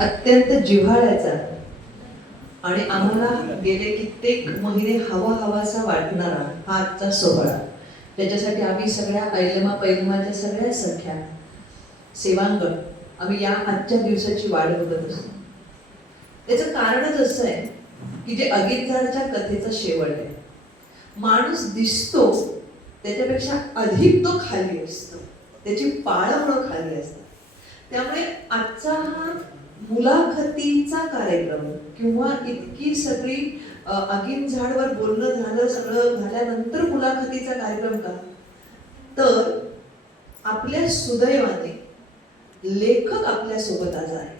अत्यंत जिव्हाळ्याचा आणि आम्हाला गेले कित्येक महिने हवा हवासा वाटणारा हा आजचा सोहळा, त्याच्यासाठी आम्ही सगळ्या ऐलमा पैलमाच्या सगळ्या सख्या सेवांगण आम्ही या आजच्या दिवसाची वाट बघत असतो. त्याचं कारणच असं आहे की जे अगितजारच्या कथेचा शेवट आहे. माणूस दिसतो त्याच्यापेक्षा अधिक तो खाली असतो, त्याची पाळंमुळं खाली असतात. त्यामुळे आजचा हा मुलाखतीचा कार्यक्रम किंवा इतकी सगळी अगीन झाडवर बोलणं झालं, सगळं झाल्यानंतर मुलाखतीचा कार्यक्रम का, तर आपल्या सुदैवाने लेखक आपल्या सोबत आज आहे.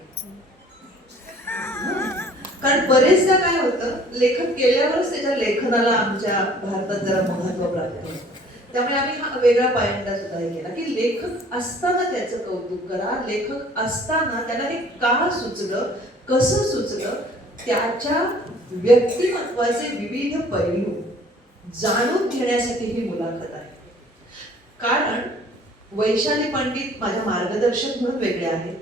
कारण बरेचदा काय होतं, लेखक केल्यावरच त्याच्या लेखनाला आमच्या भारतात जरा महत्व प्राप्त होतं. त्यामुळे आम्ही हा वेगळा पायंडा सुद्धा केला की लेखक असताना त्याचं कौतुक करा, लेखक असताना त्याला हे का सुचलं, कसं सुचलं, त्याच्या व्यक्तिमत्वाचे विविध पैलू जाणून घेण्यासाठी ही मुलाखत आहे. कारण वैशाली पंडित माझ्या मार्गदर्शक म्हणून वेगळे आहेत,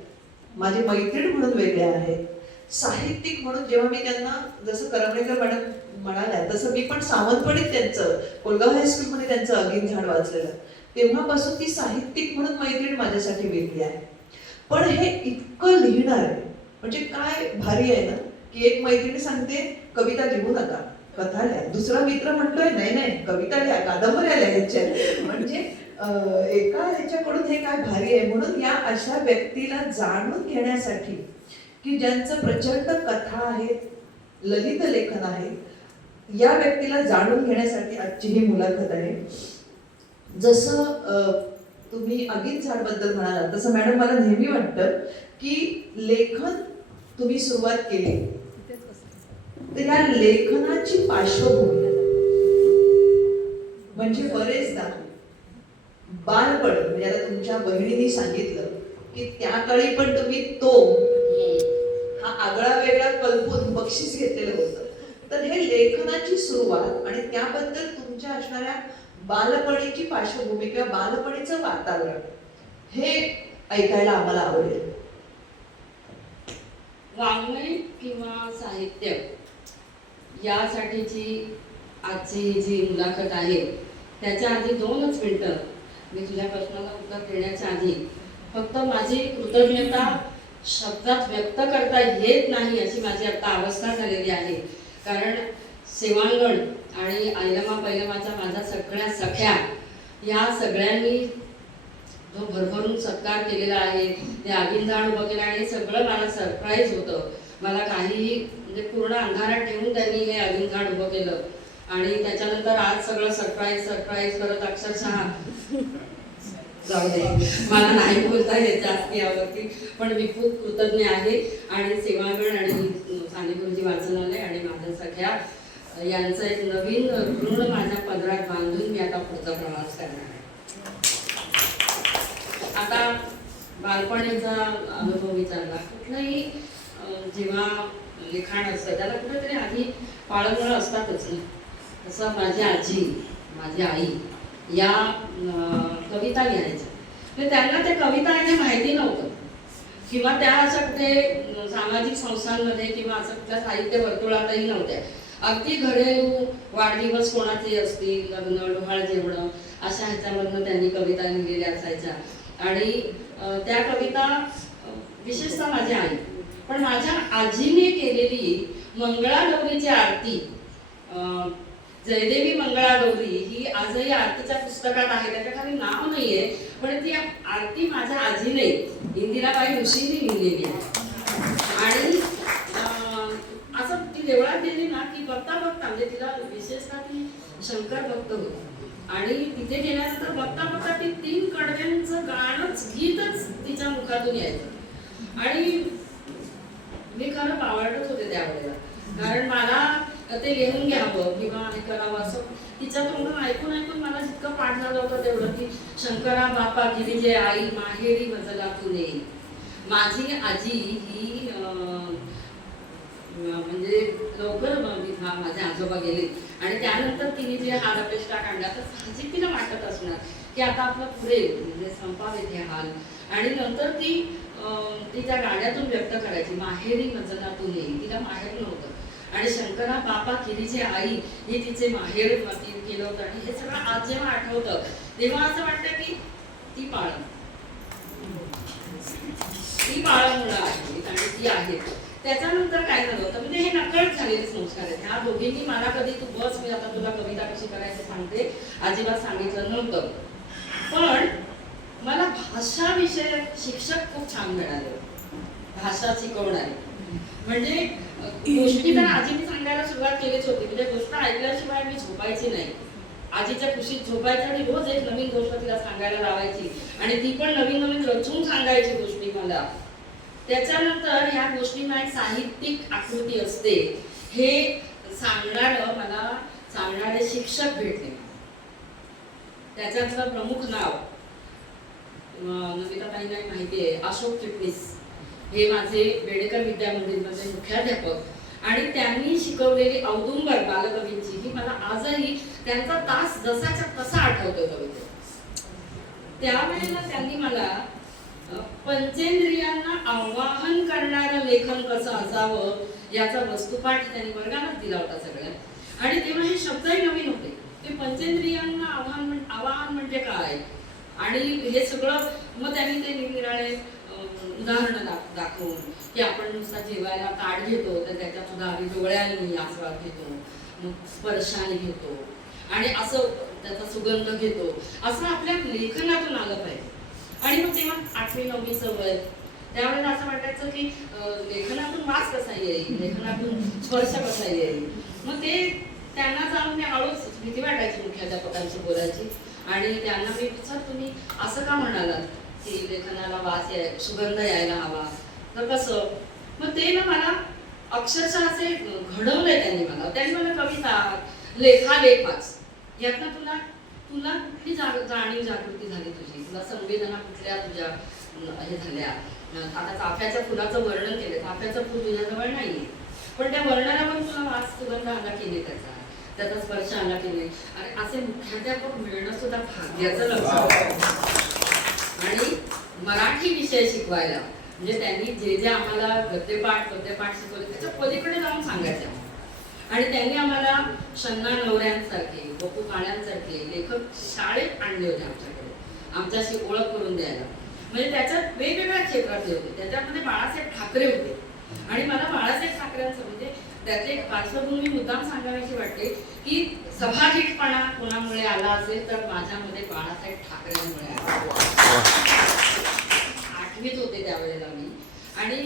माझे मैत्रीण म्हणून वेगळे आहेत, साहित्यिक म्हणून जेव्हा मी त्यांना, जसं करमणेकर मॅडम म्हणाल्या तसं मी पण सावंतवाडीत त्यांचं कोलगाव हायस्कूलमध्ये त्यांचं अगीन झाड वाचलेलं, तेव्हापासून ती साहित्यिक म्हणून मैत्रीण माझ्यासाठी वेगळी आहे. पण हे इतकं लिहिणार आहे म्हणजे काय भारी आहे ना, की एक मैत्रीण सांगते कविता लिहू नका, कथा लिहा. दुसरा मित्र म्हणतोय नाही नाही कविता लिहा, कादंबऱ्या लिहायच्या. म्हणजे एका ह्याच्याकडून हे काय भारी आहे. म्हणून या अशा व्यक्तीला जाणून घेण्यासाठी की ज्यांचं प्रचंड कथा आहेत, ललित लेखन आहे, या व्यक्तीला जाणून घेण्यासाठी आजची ही मुलाखत आहे. जसं तुम्ही अगीन झाड बद्दल म्हणालात तसं मॅडम मला नेहमी वाटतं की लेखन तुम्ही सुरुवात केली तर या लेखनाची पार्श्वभूमी म्हणजे बरेचदा बालपण, म्हणजे आता तुमच्या बहिणीने सांगितलं की त्या काळी पण तुम्ही तो हा आगळा वेगळा कल्पून बक्षीस घेतलेलं होतं. तर हे लेखनाची सुरुवात आणि त्याबद्दल तुमच्या असणाऱ्या बालपणीची पार्श्वभूमी किंवा बालपणीचं वातावरण हे ऐकायला आम्हाला आवडेल. वाङ्मय किंवा साहित्य यासाठीची आजची जी मुलाखत आहे त्याच्या आधी 2च मिनिटं मी तुझ्या प्रश्नाला उत्तर देण्याच्या आधी फक्त माझी कृतज्ञता शब्दात व्यक्त करता येत नाही अशी माझी आता अवस्था झालेली आहे. कारण सेवांगण आणि ऐलमा पैलमाच्या माझ्या सगळ्या सख्या या सगळ्यांनी जो भरभरून सत्कार केलेला आहे, ते अगीन झाड उभं केलं आणि सगळं मला सरप्राईज होतं. मला काही म्हणजे पूर्ण अंधारात ठेवून त्यांनी हे अगीन झाड उभं केलं आणि त्याच्यानंतर आज सगळं सरप्राईज करत अक्षरशः जाऊ दे, मला नाही बोलता येत जास्त यावरती, पण मी खूप कृतज्ञ आहे. आणि सेवागण आणि साने गुरुजी वाचनालय आणि माझ्या सख्या यांचं एक नवीन ऋण माझ्या पदरात बांधून मी आता पुढचा प्रवास करणार आहे. आता बालपणीचा अनुभव विचारला, कुठलंही जेव्हा लिखाण असतं त्याला कुठेतरी आधी पाळंमुळं असतातच ना. तसं माझी आजी, माझी आई या कविता लिहायच्या, म्हणजे त्यांना त्या कविता आहे माहिती नव्हतं किंवा त्या अशा कुठे सामाजिक संस्थांमध्ये किंवा असं कुठल्या साहित्य वर्तुळातही नव्हत्या. अगदी घरेलू वाढदिवस कोणाचे असतील, लग्न, डोहाळ जेवणं अशा ह्याच्यामधनं त्यांनी कविता लिहिलेल्या असायच्या. आणि त्या कविता विशेषतः माझ्या आई, पण माझ्या आजीने केलेली मंगळागौरीची आरती, जयदेवी मंगळागौरी ही आजही आरतीच्या पुस्तकात आहे, त्याच्या खाली नाव नाहीये, पण ती आरती माझ्या आजीने इंदिराबाई ऋषींनी लिहिलेली आहे. आणि असं ती देवळात गेली ना की बघता बघता, म्हणजे तिला विशेषतः ती शंकर भक्त होती आणि तिथे गेल्यानंतर बघता बघता ती 3 कडव्यांचं गाणंच, गीतच तिच्या मुखातून यायचं. आणि मी खरं पावडत होते त्यावेळेला, कारण मला ते लिहून घ्यावं किंवा हे करावं असं तिच्या तोंडून ऐकून ऐकून मला जितकं पाठ झालं होतं तेवढं, की शंकरा बापा गिरिजे आई माहेरी मजला तुने. माझी आजी ही म्हणजे लवकर माझे आजोबा गेले आणि त्यानंतर तिने जे हाल अपेष्टा काढला तर साहजिक तिला वाटत असणार की आता आपलं पुढे म्हणजे संपावेत हे हाल. आणि नंतर ती ती त्या गाण्यातून व्यक्त करायची. माहेरी वजनातून येई, तिला माहेर नव्हतं आणि शंकरा बापा किरीची आई ही तिचे माहेर केलं होतं. आणि हे सगळं आज जेव्हा आठवतं तेव्हा असं वाटतं की ती बाळा मुलं आहेत आणि ती आहेत. त्याच्यानंतर काय झालं होतं म्हणजे हे नकळत झालेले संस्कार आहेत. ह्या दोघींनी मला कधी तू बस मी आता तुला कविता कशी करायची सांगते अजिबात सांगितलं नव्हतं. पण मला भाषा विषयक शिक्षक खूप छान मिळाले, भाषा शिकवणारे. म्हणजे गोष्टी तर आजीने सांगायला सुरुवात केलीच होती. म्हणजे गोष्ट ऐकल्याशिवाय मी झोपायची नाही. आजीच्या खुशीत झोपायची आणि रोज एक नवीन गोष्ट तिला सांगायला लावायची आणि ती पण नवीन नवीन रचून सांगायची गोष्टी मला. त्याच्यानंतर ह्या गोष्टींना एक साहित्यिक आकृती असते हे मला सांगणारे शिक्षक भेटले. त्याच्यातलं प्रमुख नाव नमिताताईंना माहिती आहे, अशोक चिटणीस हे माझे बेडेकर विद्या मंदिरमध्ये मुख्याध्यापक आणि त्यांनी शिकवलेली औदुंबर बालकवींची ही मला आजही त्यांचा तास जसाच्या तसा आठवतो कविता. त्यावेळेला त्यांनी मला पंचेंद्रियांना आवाहन करणारं लेखन कसं असावं याचा वस्तुपाठ त्यांनी वर्गालाच दिला होता सगळ्या. आणि तेव्हा हे शब्दही नवीन होते की पंचेंद्रियांना आवाहन म्हणजे काय आणि हे सगळं. मग त्यांनी ते निरनिराळे उदाहरणं दाखवून की आपण नुसता जेवायला ताट घेतो तर त्याच्यात सुद्धा आधी डोळ्यांनी आस्वाद घेतो, मग स्पर्शाने घेतो आणि असं त्याचा सुगंध घेतो, असं आपल्या लेखनातून आलं पाहिजे. आणि मग तेव्हा 8वी 9वीचं वय त्यावेळेला असं वाटायचं की लेखनातून वास कसा येईल, लेखनातून स्पर्श कसा येईल. मग ते त्यांना जाऊन मी हळूच भीती वाटायची मुख्याध्यापकांशी बोलायची आणि त्यांना मी सर तुम्ही असं का म्हणालात की लेखनाला वास सुगंध यायला हवा तर कसं. मग ते ना मला अक्षरशः असे घडवलंय त्यांनी मला कविता लेख वाच यातनं तुला कुठली जाणीव जागृती झाली तुझी, तुला संवेदना कुठल्या तुझ्या हे झाल्या. आता चाफ्याच्या फुलाचं वर्णन केलं, चाफ्याचं फुल तुझ्याजवळ नाहीये पण त्या वर्णनावर तुला वास सुगंध आला की नाही, त्याचा स्पर्श आला की नाही. आणि असे मुख्याध्यापक मिळणं सुद्धा भाग्याचं लक्षण. आणि मराठी विषय शिकवायला म्हणजे त्यांनी जे आम्हाला गद्यपाठ शिकवले त्याच्या पलीकडे जाऊन सांगायचं. आणि त्यांनी आम्हाला शन्ना नवऱ्यांसारखे गोपू काळ्यांसारखे लेखक शाळेत आणले होते आमच्याकडे, आमच्याशी ओळख करून द्यायला. म्हणजे त्याच्यात वेगवेगळ्या क्षेत्रातले होते. त्याच्यामध्ये बाळासाहेब ठाकरे होते आणि मला बाळासाहेब ठाकरेंचं म्हणजे त्याचे पार्श्वभूमी मुद्दाम सांगायची वाटते की सभागीटपणा कोणामुळे आला असेल तर माझ्यामध्ये बाळासाहेब ठाकरेंमुळे आला. 8वीत होते त्यावेळेला मी आणि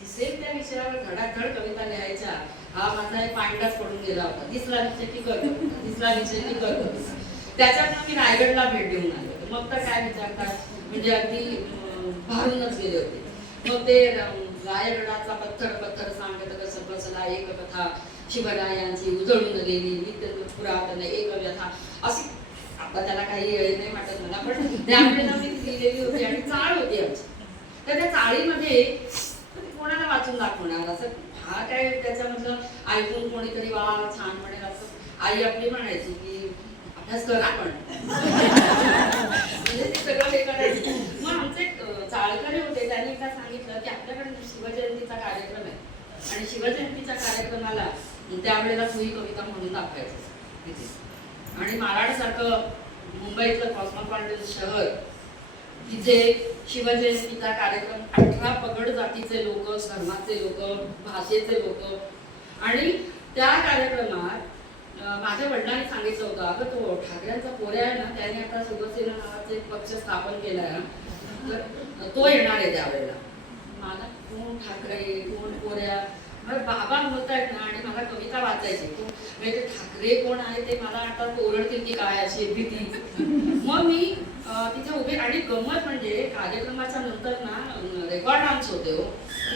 दिसेल त्या विषयावर धडाधड कविता लिहायच्या. हा माझा एक पांडाच पडून गेला होता, तिसरा विषय की करतो. त्याच्यात मी रायगडला भेट देऊन आले. मग तर काय विचारतात म्हणजे अगदी भारूनच गेले होते. मग ते रायगडाचा पत्थर सांगत कसं बसला एक कथा शिवरायांची उजळून गेली नित्य पुरातन एक व्यथा अशी. आता त्याला काही नाही वाटत मला पण त्यावेळेला मी लिहिलेली होती आणि चाळ होती आमची. तर त्या चाळीमध्ये कोणाला वाचून दाखवणार असं हा काय त्याच्यामधलं ऐकून कोणीतरी वा छान म्हणेल असं आई आपली म्हणायची की अभ्यास करा पण म्हणजे ते सगळं हे करायचं. मग आमचे चाळकरी होते त्यांनी एकदा सांगितलं की आपल्याकडे शिवजयंतीचा कार्यक्रम आहे आणि शिवजयंतीच्या कार्यक्रमाला त्यावेळेला तू ही कविता म्हणून दाखवायचं तिथे. आणि मालाडसारखं मुंबईतलं कॉस्मोपॉलिटन शहर तिथे शिवजयंतीचा कार्यक्रम 18 पगड जातीचे लोक, धर्माचे लोक, भाषेचे लोक. आणि त्या कार्यक्रमात माझ्या वडिलांनी सांगितलं होतं अगं तो ठाकरेंचा पोऱ्या आहे ना त्याने आता शिवसेना नावाचा एक पक्ष स्थापन केलाय तर तो येणार आहे त्यावेळेला. मला कोण ठाकरे कोण पोऱ्या बाबा बोलत आहेत ना आणि मला कविता वाचायची म्हणजे ते ठाकरे कोण आहे ते मला आता ओरडतील की काय अशी भीती. मग मी तिथे उभे आणि गंमत म्हणजे कार्यक्रमाच्या नंतर ना रेकॉर्ड डान्स होते हो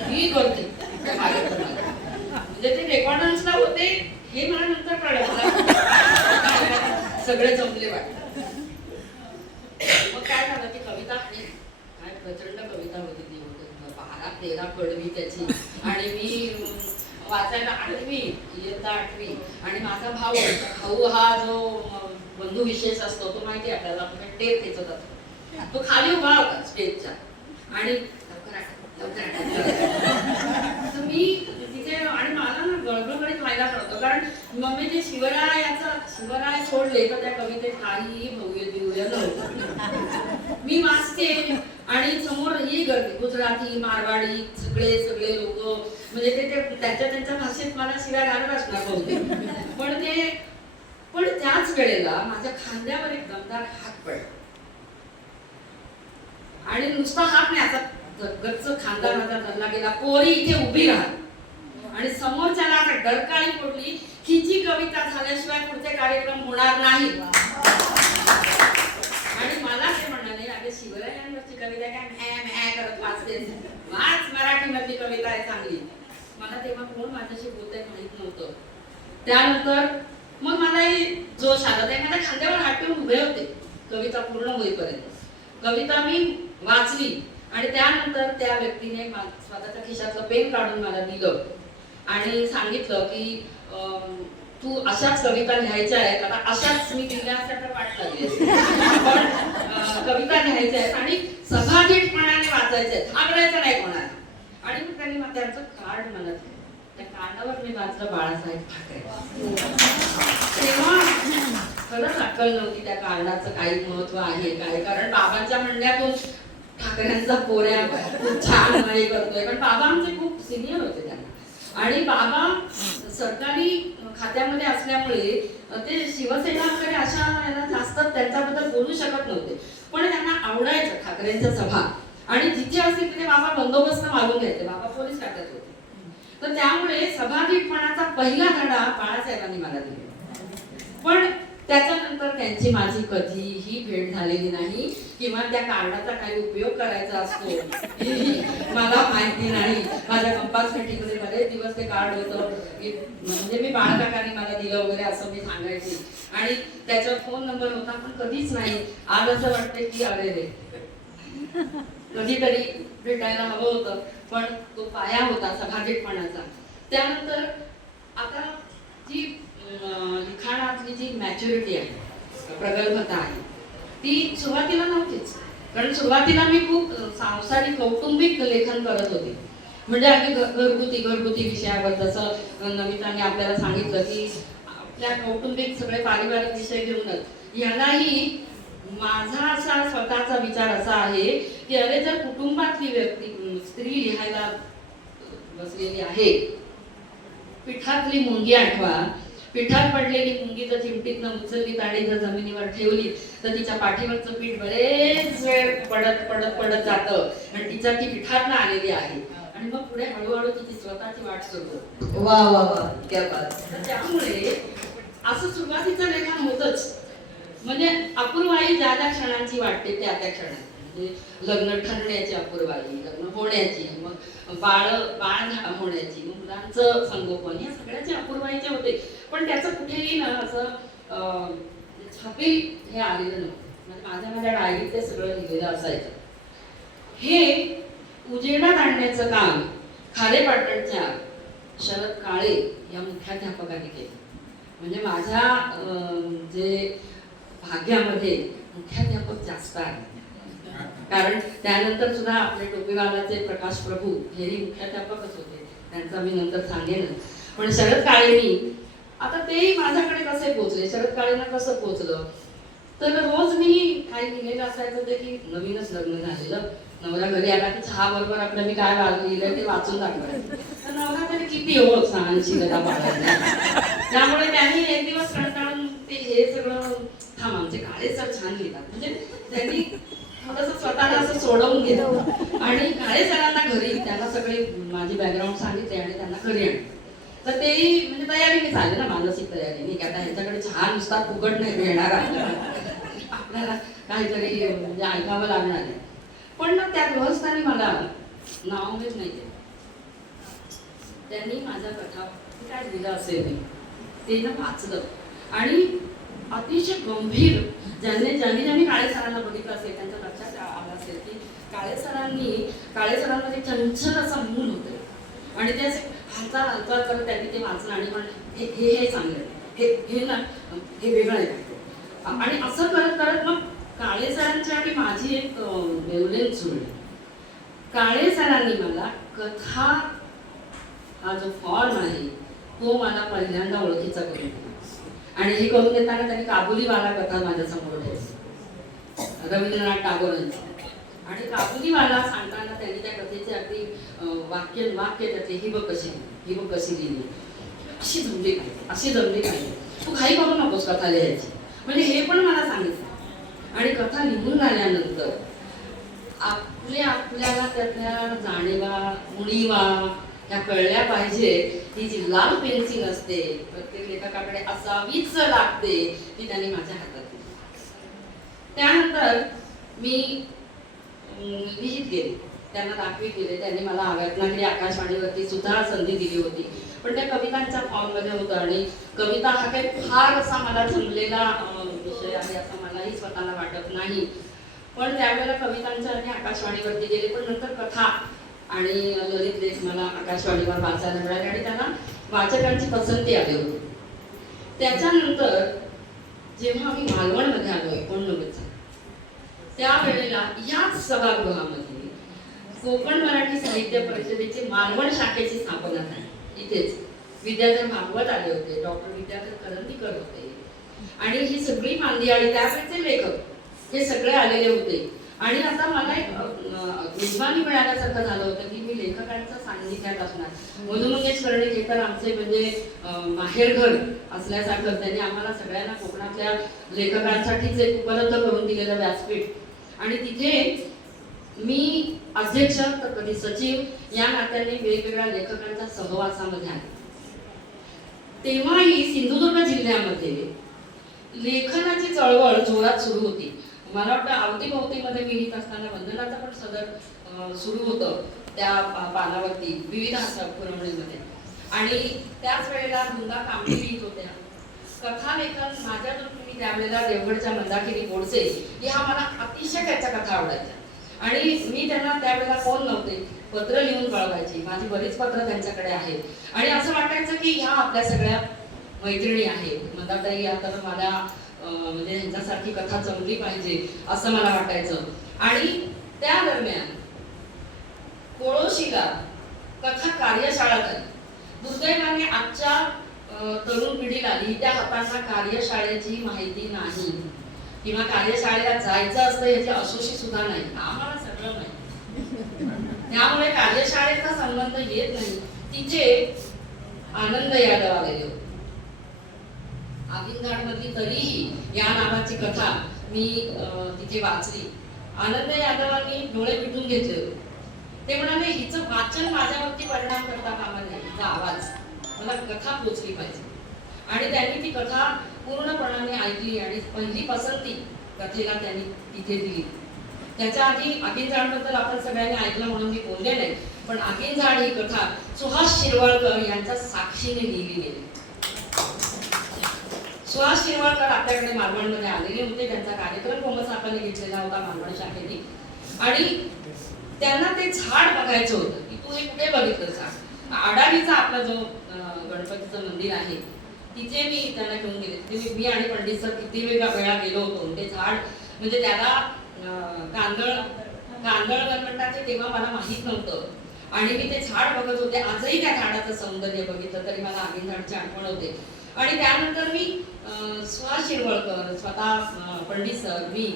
ही गर्दी त्या कार्यक्रमाला. म्हणजे ते रेकॉर्ड डान्सला होते हे मला नंतर कळलं सगळे जमले वाटत. मग काय झालं ती कविता आणि काय प्रचंड कविता होती ती 12-13 कडवी त्याची. आणि मी वाचायला 8वी इयत्ता 8वी आणि माझा भाऊ हा जो बंधू विशेष असतो तो माहिती आपल्याला टेप खेचत असतो तो खाली उभा होता स्टेजच्या आणि तर मी तिथे आणि मला ना गळगळगळीत व्हायला पडतो, कारण मग मी जे शिवराय सोडले तर त्या कवितेत काहीही भव्य दिव्य नव्हतं. मी वाचते आणि समोर ही गर्दी, गुजराती, मारवाडी, सगळे लोक, म्हणजे ते त्यांच्या भाषेत मला शिव्या घालत असणार बहुतेक, पण त्याच वेळेला माझ्या खांद्यावर एक दमदार हात पडला आणि नुसता हात नाही, असा गच्च खांदा माझा धरला गेला. पोरी इथे उभी राहा आणि समोरच्याला आता डरकाळी पडली, हिची कविता झाल्याशिवाय पुढचे कार्यक्रम होणार नाही. आणि मला ते म्हणाले, अगं शिवरायांवरची कविता काय म्या करत वाचते, वाच मराठी मधली कविता आहे चांगली. मला तेव्हा कोण माझ्याशी बोलतंय माहित नव्हतं. त्यानंतर मग मलाही जोश आला, ते माझ्या खांद्यावर हात ठेवून उभे होते कविता पूर्ण होईपर्यंत. कविता मी वाचली आणि त्यानंतर त्या व्यक्तीने स्वतःच्या खिशातलं पेन काढून मला दिलं आणि सांगितलं की तू अशाच कविता लिहायच्या आहेत. आता अशाच मी दिल्या असत्या तर वाट लागली, पण कविता लिहायच्या आहेत आणि सभाधीटपणाने वाचायच्या आहेत, घाबरायचं नाही कोणाला. आणि मग त्यांनी त्यांचं कार्ड मला दिलं. त्या कार्डावर मी वाचलं बाळासाहेब ठाकरे. तेव्हा खरंच अक्कल नव्हती त्या कार्डाचं काही महत्व आहे काय, कारण बाबांच्या म्हणण्यातून ठाकरेंचा पोऱ्या खूप छान हे करतोय, पण बाबा आमचे खूप सिनियर होते त्यांना, आणि बाबा सरकारी खात्यामध्ये असल्यामुळे ते शिवसेनाकडे अशा याला जास्त त्यांच्याबद्दल बोलू शकत नव्हते, पण त्यांना आवडायचं ठाकरेंच्या सभा, आणि जिथे असतील तिथे बाबा बंदोबस्त मागून घ्यायचे. बाबा पोलीस खात्यात होते, तर त्यामुळे सभाधीटपणाचा पहिला धडा बाळासाहेबांनी मला दिला. पण त्याच्यानंतर त्यांची माझी कधीही भेट झालेली नाही, किंवा त्या कार्डाचा काही उपयोग करायचा असतो मला माहिती नाही. माझ्या कंपास पेटीमध्ये बरेच दिवस ते कार्ड होतं, म्हणजे मी बाळकाकांनी मला दिलं वगैरे असं मी सांगायची, आणि त्याच्यावर फोन नंबर होता, पण कधीच नाही. आज असं वाटतं की अरे रे, कधीतरी भेटायला हवं होतं, पण तो पाया होता सभाधीटपणाचा. त्यानंतर आता जी लिखाणातली जी मॅच्युरिटी आहे, प्रगल्भता आहे, ती सुरुवातीला नव्हतीच. कारण सुरुवातीला मी खूप सांसारिक कौटुंबिक लेखन करत होते, म्हणजे अगदी घरगुती विषयावर, जसं नमिताने आपल्याला सांगितलं की आपल्या कौटुंबिक सगळे पारिवारिक विषय घेऊनच. यालाही माझा असा स्वतःचा विचार असा आहे की अरे, जर कुटुंबातली व्यक्ती स्त्री लिहायला बसलेली आहे, पिठातली मुंगी आठवा, पिठात पडलेली मुंगी जर चिमटीतनं उचलली आणि जर जमिनीवर ठेवली तर तिच्या पाठीवरचं पीठ बरेच वेळ पडत जातं, आणि तिच्या ती पिठातनं आलेली आहे, आणि मग पुढे हळूहळू तिची स्वतःची वाट सुरू. वा वा वा, क्या बात. त्यामुळे असं सुरुवातीचं लेखन होतच, म्हणजे अपूर्वाई ज्या त्या क्षणांची वाटते त्या क्षणात, म्हणजे लग्न ठरण्याची अपूर्वाई, लग्न होण्याची, मग बाळ होण्याची, मग मुलांचं संगोपन, या सगळ्याचे अपूर्वाईचे होते. पण त्याचं कुठेही ना असं छापील हे आलेलं नव्हतं, म्हणजे माझ्या डायरीत ते सगळं लिहिलेलं असायचं. हे उजेडात आणण्याचं काम खारेपाटणच्या शरद काळे या मुख्याध्यापकाने केलं. म्हणजे माझ्या जे भाग्यामध्ये मुख्याध्यापक जास्त आहे, कारण त्यानंतर सुद्धा आपले टोपीवालाचे प्रकाश प्रभू हेही मुख्याध्यापकच होते, त्यांचं मी नंतर सांगेन. पण शरद काळेंनी, आता तेही माझ्याकडे कसे पोहोचले, शरद काळेंना कसं पोहोचलं, तर रोज मी काही लिहिलेलं असायचं ते की नवीनच लग्न झालेलं, नवरा घरी आला की चहा बरोबर आपलं मी काय लिहिलं ते वाचून दाखवायचं, तर नवरा तरी किती हो सहनशीलता बाळगली. त्यामुळे त्यांनी एक दिवस कंटाळून ते हे सगळं, थांब आमचे काळे सर छान लिहितात, म्हणजे त्यांनी थोडंसं स्वतःला असं सोडवून घेतलं, आणि काळे सरांना घरी, त्यांना सगळे माझी बॅकग्राऊंड सांगितले आणि त्यांना घरी आणलं. तर तेही म्हणजे तयारीने झाले ना, मानसिक तयारीने, की आता ह्यांच्याकडे छान नुसता फुकट नाही मिळणार, आपल्याला काहीतरी म्हणजे ऐकावं लागणार आहे. पण ना त्या गृहस्थाने मला नावमेद नाही केलं. त्यांनी माझ्या कथा काय दिलं असेल ते ना वाचलं, आणि अतिशय गंभीर, ज्यांनी काळे सरांना बघितलं असेल त्यांच्या लक्षात आलं असेल की काळे सरांमध्ये चंचल असं मूल होतं, आणि ते असे हालचाल करत त्यांनी ते वाचलं आणि म्हणलं हे चांगलं, हे वेगळं आहे. आणि असं करत करत मग काळे सरांची आणि माझी एक वेवलेंथ जुळली. काळे सरांनी मला कथा हा जो फॉर्म आहे तो मला पहिल्यांदा ओळखीचा करून दिला. आणि हे करून देताना त्यांनी काबुलीवाला कथा माझ्यासमोर ठेवली, रवींद्रनाथ टागोरांची. आणि काबुलीवाला सांगताना त्यांनी त्या कथेचे अगदी वाक्य त्याचे ही बघ कशी लिहिली, अशी जमली काय तू घाई करू नकोस कथा लिहायची, म्हणजे हे पण मला सांगितलं. आणि कथा लिहून झाल्यानंतर आपल्याला त्यातल्या जाणीवा उणीवा त्या कळल्या पाहिजे. ती जी लाल पेन्सिल असते प्रत्येक लेखकाकडे असावीच लागते, ती त्यांनी माझ्या हातात दिली. त्यानंतर मी लिहित गेले, त्यांना दाखवित गेले. त्यांनी मला रत्नागिरी आकाशवाणीवरती सुद्धा संधी दिली होती, पण त्या कवितांच्या फॉर्ममध्ये होतं. आणि कविता हा काही फार असा मला जमलेला विषय आहे असं मलाही स्वतःला वाटत नाही. पण त्यावेळेला कवितांच्या आणि आकाशवाणीवरती गेले, पण नंतर कथा आणि ललित लेख मला आकाशवाणीवर वाचायला मिळाले आणि त्यांना वाचकांची पसंती आली होती. त्याच्यानंतर जेव्हा आम्ही मालवणमध्ये आलो 89 त्यावेळेला याच सभागृहामध्ये कोकण मराठी साहित्य परिषदेची मालवण शाखेची स्थापना झाली. इथेच विद्याधर भागवत आले होते, डॉक्टर विद्याधर करंदीकर होते आणि ही सगळी मांदियाळी त्यावेळेचे लेखक हे सगळे आलेले होते. आणि आता मला एक मेजवानी मिळाल्यासारखं झालं होतं की मी लेखकांच्या सान्निध्यात असणार. मधु मंगेश कर्णिक हे तर आमचे म्हणजे माहेरघर असल्यासारखं त्यांनी आम्हाला सगळ्यांना कोकणातल्या लेखकांसाठीच एक उपलब्ध करून दिलेलं व्यासपीठ. आणि तिथे मी अध्यक्ष तर कधी सचिव या नात्याने वेगवेगळ्या लेखकांच्या सहवासामध्ये आले. तेव्हाही सिंधुदुर्ग जिल्ह्यामध्ये लेखनाची चळवळ जोरात सुरू होती. मला वाटतं अवतीभोवतीमध्ये मी लिहित असताना वंदनाचं पण सदर सुरू होतं त्या पानावरती विविध पुरवणीमध्ये. आणि त्याच वेळेला वृंदा कांबळी लिहित होत्या. कथालेखन माझ्या दृष्टीने त्यावेळेला देवगडच्या मंदाकिनी गोडसे ह्या मला अतिशय त्याच्या कथा आवडायच्या. आणि मी त्यांना त्यावेळेला फोन नव्हते, पत्र लिहून कळवायची. माझी बरीच पत्र त्यांच्याकडे आहेत. आणि असं वाटायचं की ह्या आपल्या सगळ्या मैत्रिणी आहेत, मंदाताई या तर मला म्हणजे ह्यांच्यासारखी कथा जमली पाहिजे असं मला वाटायचं. आणि त्या दरम्यान कोळोशीला कथा कार्यशाळा झाली. दुर्दैवाने आजच्या तरुण पिढीला लिहित्या हातांना कार्यशाळेची माहिती नाही किंवा कार्यशाळेला जायचं असतं याची असोशी सुद्धा नाही. आम्हाला सगळं माहिती, त्यामुळे कार्यशाळेचा संबंध येत नाही. तिचे आनंद यादव आलेले होते. आगिंधाड मधली तरीही या नावाची कथा मी तिथे वाचली. आनंद यादवांनी डोळे मिटून घेतले होते. ते म्हणाले हिचं वाचन माझ्यावरती परिणाम करता कामा नये, हिचा आवाज मला कथा पोचली पाहिजे. आणि त्यांनी ती कथा पूर्णपणाने ऐकली आणि पहिली पसंती कथेला त्यांनी तिथे दिली. त्याच्या आधी आगिंधाडबद्दल आपण सगळ्यांनी ऐकलं म्हणून मी बोलले नाही, पण आगिंधाड ही कथा सुहास शिरवाळकर यांच्या साक्षीने लिहिली गेली. सुहास शिरवाळकर आपल्याकडे मालवणमध्ये आलेले होते. त्यांचा कार्यक्रम कोमसापाने घेतलेला होता मालवण शाखेने. आणि त्यांना ते झाड बघायचं होतं की तू हे कुठे बघितलं झाड. आडावीचा आपला जो गणपतीचं मंदिर आहे तिथे मी त्यांना घेऊन गेले. तिथे मी आणि पंडित सर किती वेळा गेलो होतो. ते झाड म्हणजे त्याला कांदळ वरवंटाचे तेव्हा मला माहित नव्हतं आणि मी ते झाड बघत होते. आजही त्या झाडाचं सौंदर्य बघितलं तरी मला आगिंधाडची आठवण होते. आणि त्यानंतर मी सुहास शिरवळकर, स्वतः पंडित सर, मी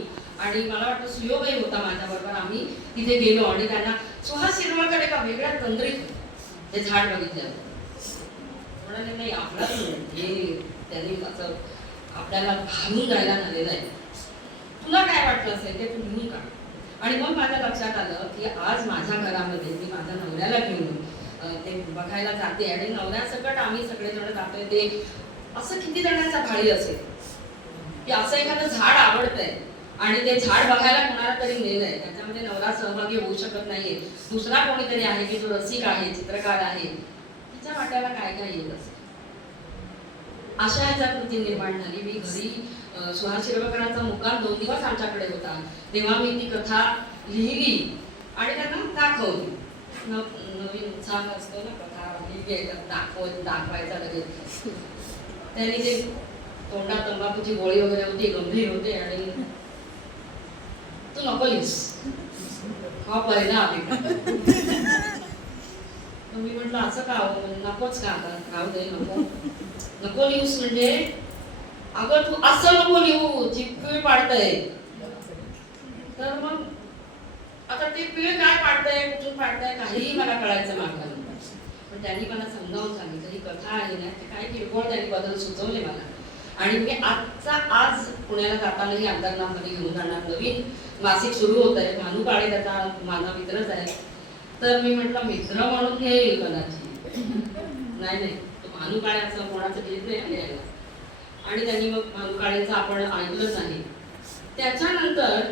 आणि मला वाटतं सुयोबाई होता माझ्याबरोबर, आम्ही तिथे गेलो. आणि त्यांना सुहास शिरवळकर एका वेगळ्या तंद्रीत ते झाड बघितलं. म्हणाले नाही आपला हे त्यांनी असं आपल्याला घालून जायला झालेलं आहे, तुला काय वाटलं असेल ते तू लिहून काढ. आणि मग माझ्या लक्षात आलं की आज माझ्या घरामध्ये मी माझ्या नवऱ्याला घेऊन ते बघायला जाते आणि नवऱ्यासकट आम्ही सगळेजण जातोय. ते असं किती जणांचा भाळी असेल की असं एखादं झाड आवडतंय आणि ते झाड बघायला कोणाला तरी नेलंय, त्याच्यामध्ये नवरा सहभागी होऊ शकत नाहीये, दुसरा कोणीतरी आहे की जो रसिक आहे, चित्रकार आहे, तिच्या वाट्याला काय काय येत असेल. अशा ह्याच्या कृती निर्माण झाली. मी घरी सुहास शिरवळकरांचा मुक्काम 2 दिवस आमच्याकडे होता, तेव्हा मी ती कथा लिहिली आणि त्यांना दाखवली. नवीन उत्साह असतो ना, कथा दाखवायचा लगेच. त्यांनी ते तोंडात तंबाखूची गोळी वगैरे होती, गंभीर होते आणि तू नको लिहिस, हा पहिला अधिकार. मी म्हटलं असं का हो, म्हणजे नकोच का आता, राहू दे, नको लिहूस. म्हणजे अगं तू असं नको लिहू, जी पीळ पाडतंय. तर मग आता ते पीळ काय पाडतंय, कुठून पाडतंय, काहीही मला कळायचं मागलं. पण त्यांनी मला समजावून सांगितलं ही कथा आहे ना, ते काय किरकोळ त्यांनी बदल सुचवले मला. आणि मी आज पुण्याला जातानाही अंतर्नामध्ये घेऊन जाणार. नवीन मासिक सुरू होत आहे, भानू काळे त्याचा माझा मित्रच आहे. तर मी म्हटलं मित्र म्हणून घेईल कदाचित, नाही तो भानू काळे असं कोणाचं घेत नाही लिहायला. आणि त्यांनी मग भानू काळेचं आपण ऐकलंच आहे. त्याच्यानंतर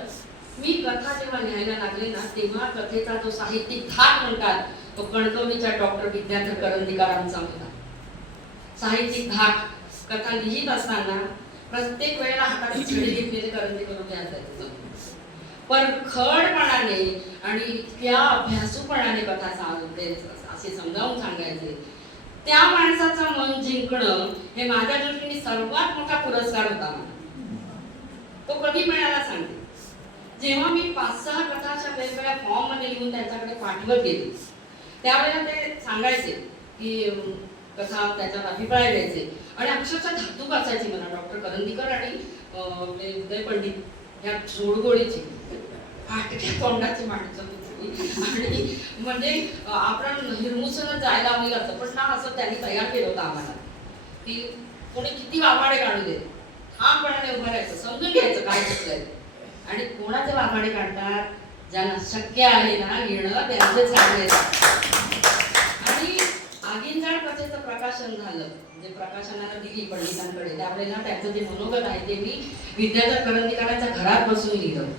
मी कथा जेव्हा लिहायला लागले ना, तेव्हा कथेचा जो साहित्यिक धाक म्हणतात तो कणकवलीच्या डॉक्टर विद्याधर करंदीकरांचा होता. साहित्यिक धाक. कथा लिहित असताना प्रत्येक वेळेला हातात छडी घेतलेले करंदीकर असायचे. परखडपणाने आणि इतक्या अभ्यासूपणाने कथा असे समजावून सांगायचे. त्या माणसाचं मन जिंकणं हे माझ्या दृष्टीने सर्वात मोठा पुरस्कार होता. तो कधी मिळाला सांगते. जेव्हा मी 5-6 कथाच्या वेगवेगळ्या फॉर्म मध्ये लिहून त्यांच्याकडे पाठवत गेले, त्यावेळेला ते सांगायचे की कथा त्याच्यात अभिप्राय द्यायचे. आणि अक्षरशः धातूक असायची मला डॉक्टर करंदीकर आणि उदय पंडित या जोडगोळीची फाटक्या तोंडाची माणसं. आणि म्हणजे आपण हिरमुसनच जायला होईल असं, पण ना असं त्यांनी तयार केलं होतं आम्हाला की कोणी किती वाभाडे काढू दे, ठामपणाने उभं राहायचं, समजून घ्यायचं काय चुकलंय. आणि कोणाचे वाभाडे काढतात, ज्यांना शक्य आहे ना लिहिणं त्यांचेच काढण्याचं. आणि आगींजाळ कथेचं प्रकाशन झालं, म्हणजे प्रकाशनाला दिली पंडितांकडे. त्यावेळेला त्याचं जे मनोगत आहे ते मी विद्याधर करंदीकरांच्या घरात बसून लिहिलं.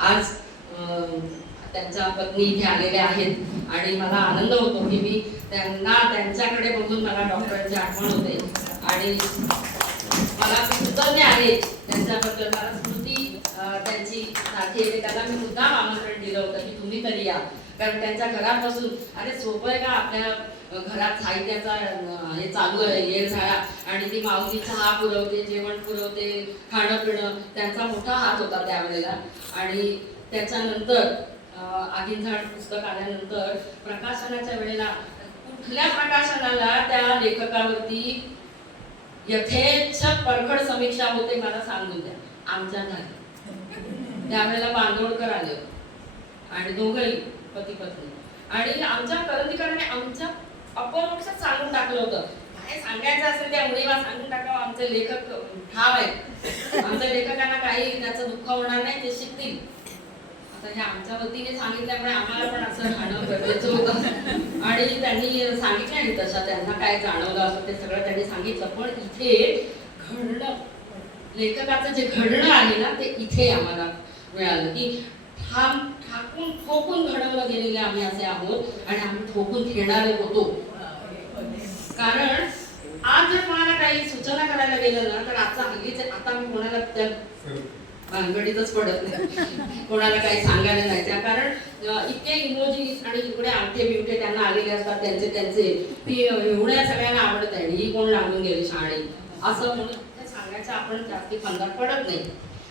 आज त्यांच्या पत्नी इथे आलेल्या आहेत आणि मला आनंद होतो की मी त्यांना त्यांच्याकडे बघून मला डॉक्टरांची आठवण होते. आणि मला कृतज्ञ आहे त्यांच्याबद्दल. मला स्मृती त्यांची साथी येते, त्यांना मी मुद्दाम आमंत्रण दिलं होतं की तुम्ही तरी या. कारण त्यांच्या घरात बसून, अरे सोपं आहे का आपल्या घरात साहित्याचा हे चालू आहे येर झाळा, आणि ती माऊली चहा पुरवते, जेवण पुरवते, खाणं पिणं, त्यांचा मोठा हात होता त्यावेळेला. आणि त्याच्यानंतर आगींजाळ पुस्तक आल्यानंतर प्रकाशनाच्या वेळेला कुठल्या प्रकाशनाला त्या लेखकावरती यथेच्छ परखड समीक्षा होते मला सांगून द्या. आमच्या झाली त्यावेळेला बांदोडकर आले आणि दोघंही पती पत्नी. आणि आमच्या करंदीकरांनी आमच्या अपरोक्षात सांगून टाकलं होतं, काय सांगायचं असेल त्या उणीवा सांगून टाकावं, आमचे लेखक ठाव आहेत, आमच्या लेखकांना काही त्याचं दुःख होणार नाही, ते शिकतील. आता हे आमच्या वतीने सांगितल्यामुळे आम्हाला पण असं राहणं गरजेचं होतं. आणि त्यांनी सांगितलं आणि तशा त्यांना काय जाणवलं असं ते सगळं त्यांनी सांगितलं. पण इथे घडणं, लेखकाचं जे घडणं आहे ना ते इथे आम्हाला मिळालं की ठाकून ठोकून घडवलं गेलेले आम्ही असे आहोत आणि आम्ही ठोकून खेळणारे होतो. कारण आज जर कोणाला काही सूचना करायला गेलं ना तर आजचा हल्लीच आता मी कोणाला त्या भानगडीतच पडत नाही, कोणाला काही सांगायला नाही. त्या कारण इतके इमोजीस आणि इकडे अंगठे बिवठे त्यांना आलेले असतात त्यांचे ती एवढ्या सगळ्यांना आवडत आहे, ही कोण लागून गेली शाळे असं म्हणून ते सांगायचं आपण जास्ती फंदात पडत नाही.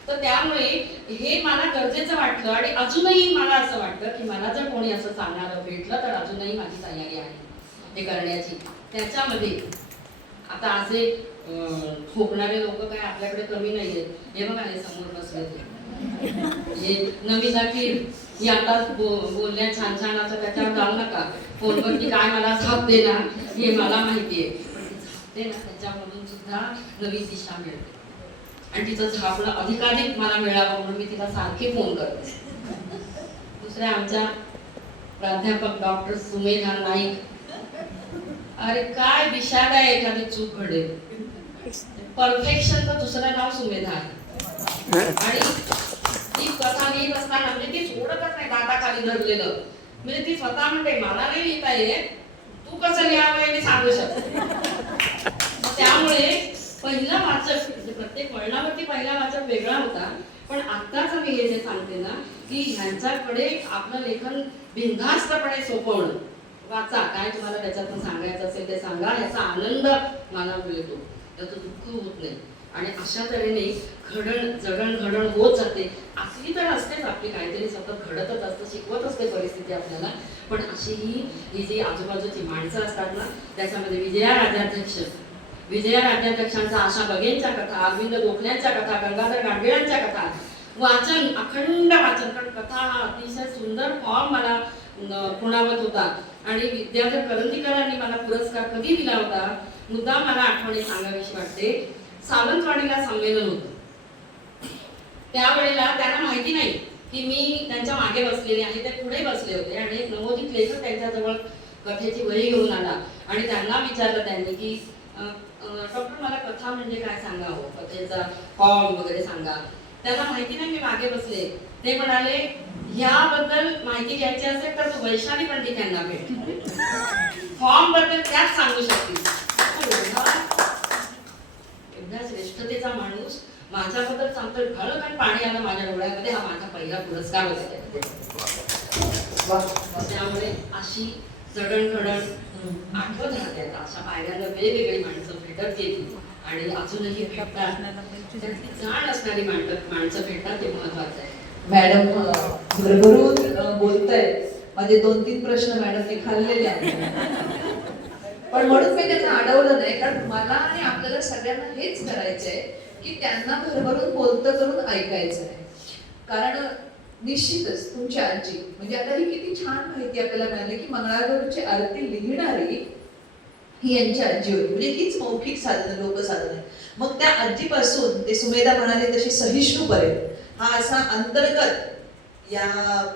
तर त्यामुळे हे मला गरजेचं वाटलं. आणि अजूनही मला असं वाटतं की मला जर कोणी असं सांगणारं भेटलं तर अजूनही माझी तयारी आहे हे करण्याची. त्याच्यामध्ये आता असे ठोकणारे लोक काय आपल्याकडे कमी नाहीयेत. हे बघा हे समोर बसले हे नवीन अखिल, ही आता बोलण्या छान छान असं त्याच्यावर जाऊ नका. फोनवरती काय मला झाप दे ना हे मला माहितीये, पण ती झापते ना त्याच्यामधून सुद्धा नवी दिशा मिळते. आणि तिचं झापणं अधिकाधिक मला मिळावं म्हणून मी तिला सारखे फोन करते. दुसऱ्या आमच्या प्राध्यापक डॉक्टर सुमेधा नाईक, अरे काय विषाद आहे एखादी चूक घडेल. परफेक्शनचं दुसरं नाव सुमेधा आहे. आणि ती कथा लिहित असताना म्हणजे ती सोडतच नाही दाताखाली धरलेलं. म्हणजे ती स्वतः म्हणते मला नाही लिहिता येत, तू कसं लिहावं हे मी सांगू शकते. त्यामुळे पहिला वाचक म्हणजे प्रत्येक वळणावरती पहिला वाचक वेगळा होता. पण आत्ताच मी हे जे सांगते ना की ह्यांच्याकडे आपलं लेखन बिनधास्तपणे सोपवणं, वाचा काय तुम्हाला त्याच्यातून सांगायचं असेल ते सांगा, याचा आनंद मला मिळतो, त्याचं दुःख होत नाही. आणि अशा तऱ्हेने जडणघडण होत जाते. असली तर असतेच, आपली काहीतरी सतत घडतच असतं, शिकवत असते परिस्थिती आपल्याला. पण अशी ही जी आजूबाजूची माणसं असतात ना, त्याच्यामध्ये विजया राज्याध्यक्षांचा, आशा बगेंच्या कथा, अरविंद गोखल्यांच्या कथा, गंगाधर गाडगिळांच्या कथा, वाचन, अखंड वाचन. कारण कथा हा अतिशय सुंदर फॉर्म मला खुणावत होता. आणि विद्याधर करंदीकरांनी मला पुरस्कार कधी दिला होता, मुद्दाम मला आठवणी सांगावीशी वाटते. सावंतवाडीला संमेलन होतं. त्यावेळेला त्यांना माहिती नाही की मी त्यांच्या मागे बसलेले आहे, ते पुढे बसले होते. आणि एक नवोदित लेखक त्यांच्याजवळ कथेची वही घेऊन आला आणि त्यांना विचारलं त्यांनी की डॉक्टर मला कथा म्हणजे काय सांगावं, कथेचा फॉर्म वगैरे सांगा. त्यांना माहिती नाही, मी मागे बसले. ते म्हणाले ह्याबद्दल माहिती घ्यायची असेल तर तू वैशाली पंडित यांना भेट, फॉर्म बद्दल त्याच सांगू शकतील. एवढ्या श्रेष्ठतेचा माणूस माझ्याबद्दल सांगतोय. घळक आणि पाणी आलं माझ्या डोळ्यामध्ये. हा माझा पहिला पुरस्कार होता. त्यामुळे अशी जडणघडण आठवत राहते. अशा पायऱ्यांना वेगवेगळी माणसं भेटत गेली आणि अजूनही भेटतात. त्यातली जाण असणारी माणसं भेटतात, ते महत्वाचं आहे. मॅडम भरभरून बोलतायत. माझे 2-3 प्रश्न मॅडमने खाल्लेले आहेत, पण म्हणून मी त्यांना अडवलं नाही. कारण मला आणि आपल्याला सगळ्यांना हेच करायचंय की त्यांना भरभरून बोलतं करून ऐकायचं आहे. कारण निश्चितच तुमची आजी, म्हणजे आता ही किती छान माहिती आपल्याला मिळाली की मंगळागौरीची आरती लिहिणारी ही यांची आजी होती. म्हणजे हीच मौखिक साधन, लोकसाधन आहे. मग त्या आजीपासून ते सुमेधा म्हणाले तशी सहिष्णूपर्यंत हा असा अंतर्गत या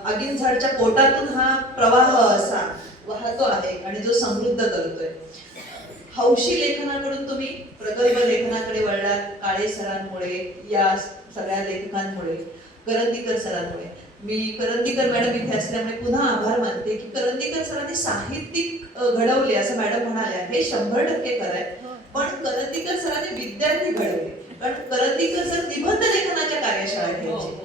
आगीन झाडच्या पोटातून हा प्रवाह असा वाहतो आहे आणि जो समृद्ध करतोय. हौशी लेखनाकडून तुम्ही प्रगल्भ लेखनाकडे वळलात. काळे सरांमुळे, या सगळ्या लेखकांमुळे, करंदीकर सरांमुळे. मी करंदीकर मॅडम इथे असल्यामुळे पुन्हा आभार मानते की करंदीकर सरांनी साहित्यिक घडवले असं मॅडम म्हणाल्या, हे 100% खरं आहे. पण करंदीकर सरांनी विद्यार्थी घडवले. कारण करंदीकर सर निबंध लेखनाच्या कार्यशाळा घ्यायचे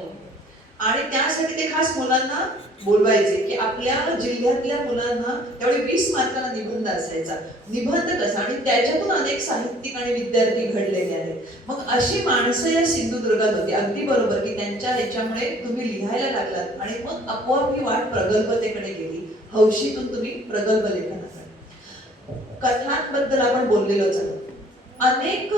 आणि त्यासाठी ते खास मुलांना बोलवायचे की आपल्या जिल्ह्यातल्या मुलांना त्यावेळी 20 मार्काला निबंध असायचा. निबंध कसा, आणि त्याच्यातून अनेक साहित्यिक आणि विद्यार्थी घडलेले आहेत. मग अशी माणसं या सिंधुदुर्गात होती. अगदी बरोबर की त्यांच्या ह्याच्यामुळे तुम्ही लिहायला लागलात आणि मग आपोआप ही वाट प्रगल्भतेकडे गेली. हौशीतून तुम्ही प्रगल्भ लेखनाकडे. कथांबद्दल आपण बोललेलोच आहोत. अनेक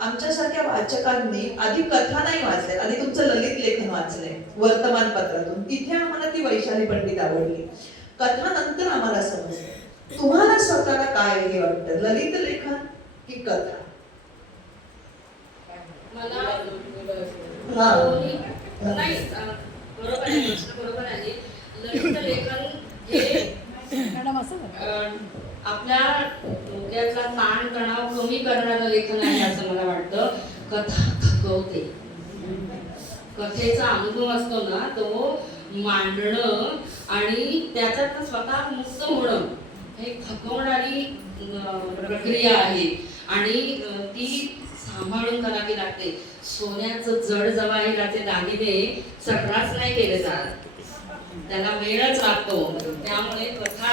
आमच्यासारख्या वाचकांनी आधी कथा नाही वाचल्या, आधी तुमचं ललित लेखन वाचलंय वर्तमानपत्रातून. तिथे आम्हाला ती वैशाली पंडित आवडली. कथा नंतर आम्हाला समजलं. तुम्हाला स्वतःला काय हे वाटतं, ललित लेखन की कथा? मला नाही, बरोबर आहे, प्रश्न बरोबर आहे. ललित लेखन हे आपल्या डोक्यातला ताण तणाव कमी करणारं लेखन आहे असं मला वाटतं. कथा थकवते. कथेचा अनुभव असतो ना, तो मांडणं आणि त्याच्यात स्वतः मुक्त होणं हे थकवणारी प्रक्रिया आहे आणि ती सांभाळून करावी लागते. सोन्याचं जड जवाहिराचे दागिने सटराच नाही केले जात, त्याला वेळच लागतो. त्यामुळे कथा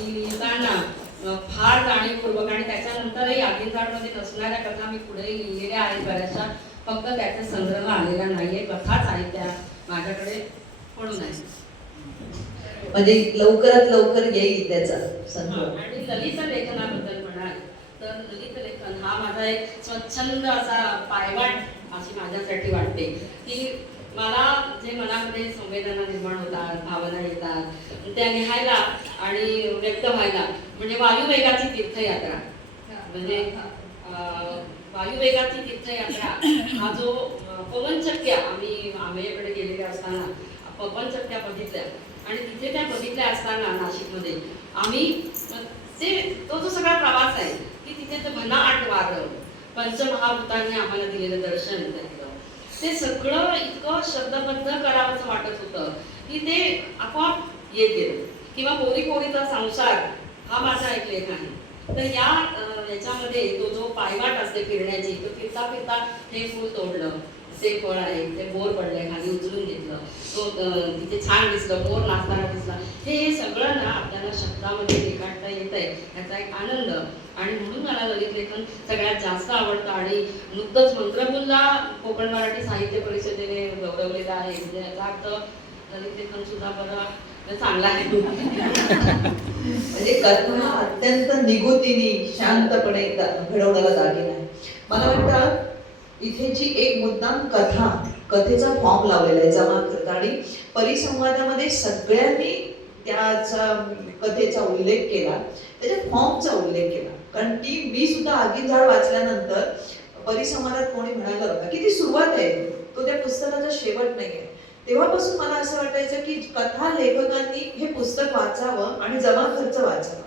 लिहिताना फार जाणीवपूर्वक, आणि त्याच्यानंतरही आगीनजाडमध्ये नसणाऱ्या कथा मी पुढे लिहिलेल्या आहेत बऱ्याचशा, फक्त त्याचा संदर्भ आलेला नाहीये. कथाच आहेत त्या माझ्याकडे म्हणून आहे. म्हणजे लवकरात लवकर येईल त्याचा संदर्भ. आणि ललित लेखनाबद्दल म्हणाल तर ललित लेखन हा माझा एक स्वच्छंद असा पायवाट अशी माझ्यासाठी वाटते की मला जे मनामध्ये संवेदना निर्माण होतात, भावना येतात, त्या लिहायला आणि व्यक्त व्हायला. म्हणजे वायुवेगाची तीर्थयात्रा, म्हणजे वायुवेगाची तीर्थयात्रा हा जो पवनचक्क्या, आम्ही आमेकडे गेलेले असताना पवनचक्क्या बघितल्या आणि तिथे त्या बघितल्या असताना नाशिकमध्ये आम्ही तो जो सगळा प्रवास आहे की तिथे ते भनाट वारं, पंचमहाभूतांनी आम्हाला दिलेलं दर्शन त्यातलं, ते सगळं इतकं शब्दबद्ध करावंसं वाटत होतं की ते आपोआप येत गेलं. किंवा पोरी पोरीचा संसार हा माझा एक लेख आहे. तर याच्यामध्ये तो जो पायवाट असते फिरण्याची, तो फिरता फिरता हे फूल तोडलं, ते फळ आहे, ते बोर पडलंय, खाली उचलून घेतलं, तो तिथे छान दिसलं, मोर नाचताना दिसला. हे सगळं ना आपल्याला शब्दामध्ये रेखाटता येत आहे. याचा एक आनंद. आणि म्हणून मला ललित लेखन सगळ्यात जास्त आवडतं. आणि नुकतंच मंत्रमुलला कोकण मराठी साहित्य परिषदेने गौरवलेलं आहे. म्हणजे याचा अर्थ ललित लेखन सुद्धा बरं चांगला आहे. म्हणजे कथा अत्यंत निगुतीने शांतपणे घडवण्याला दागिना आहे. मला वाटतं इथे जी एक मुद्दाम कथेचा फॉर्म लावलेला आहे जमा करता, आणि परिसंवादामध्ये सगळ्यांनी त्याचा कथेचा उल्लेख केला, त्याच्या फॉर्मचा उल्लेख केला. कारण की मी सुद्धा आगीन झाड वाचल्यानंतर परिसंवादात कोणी म्हणालं होतं की ती सुरुवात आहे, तो त्या पुस्तकाचा शेवट नाहीये. तेव्हापासून मला असं वाटायचं की कथा लेखकांनी हे पुस्तक वाचावं आणि जमा खर्च वाचावा.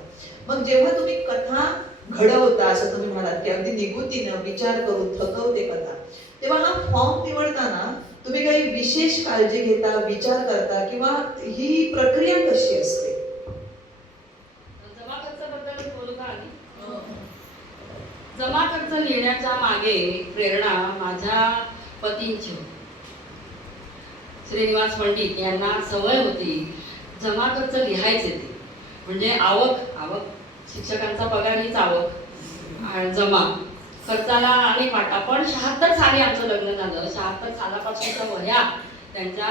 मग जेव्हा तुम्ही कथा घडवता, असं तुम्ही म्हणालात की अगदी निगुतीनं विचार करून थकवते कथा, तेव्हा हा फॉर्म निवडताना तुम्ही काही विशेष काळजी घेता, विचार करता, किंवा ही प्रक्रिया कशी असते? जमा खर्चाबद्दल बोलू का आधी? जमा खर्च लिहिण्याच्या मागे प्रेरणा माझ्या पतींची होती. श्रीनिवास पंडित यांना सवय होती जमा खर्च लिहायचे. ते म्हणजे आवक शिक्षकांचा पगार हीच आवक, जमा खर्चाला अनेक वाटा. पण 76 साली आमचं लग्न झालं. 76 सालापासूनच्या वह्या त्यांच्या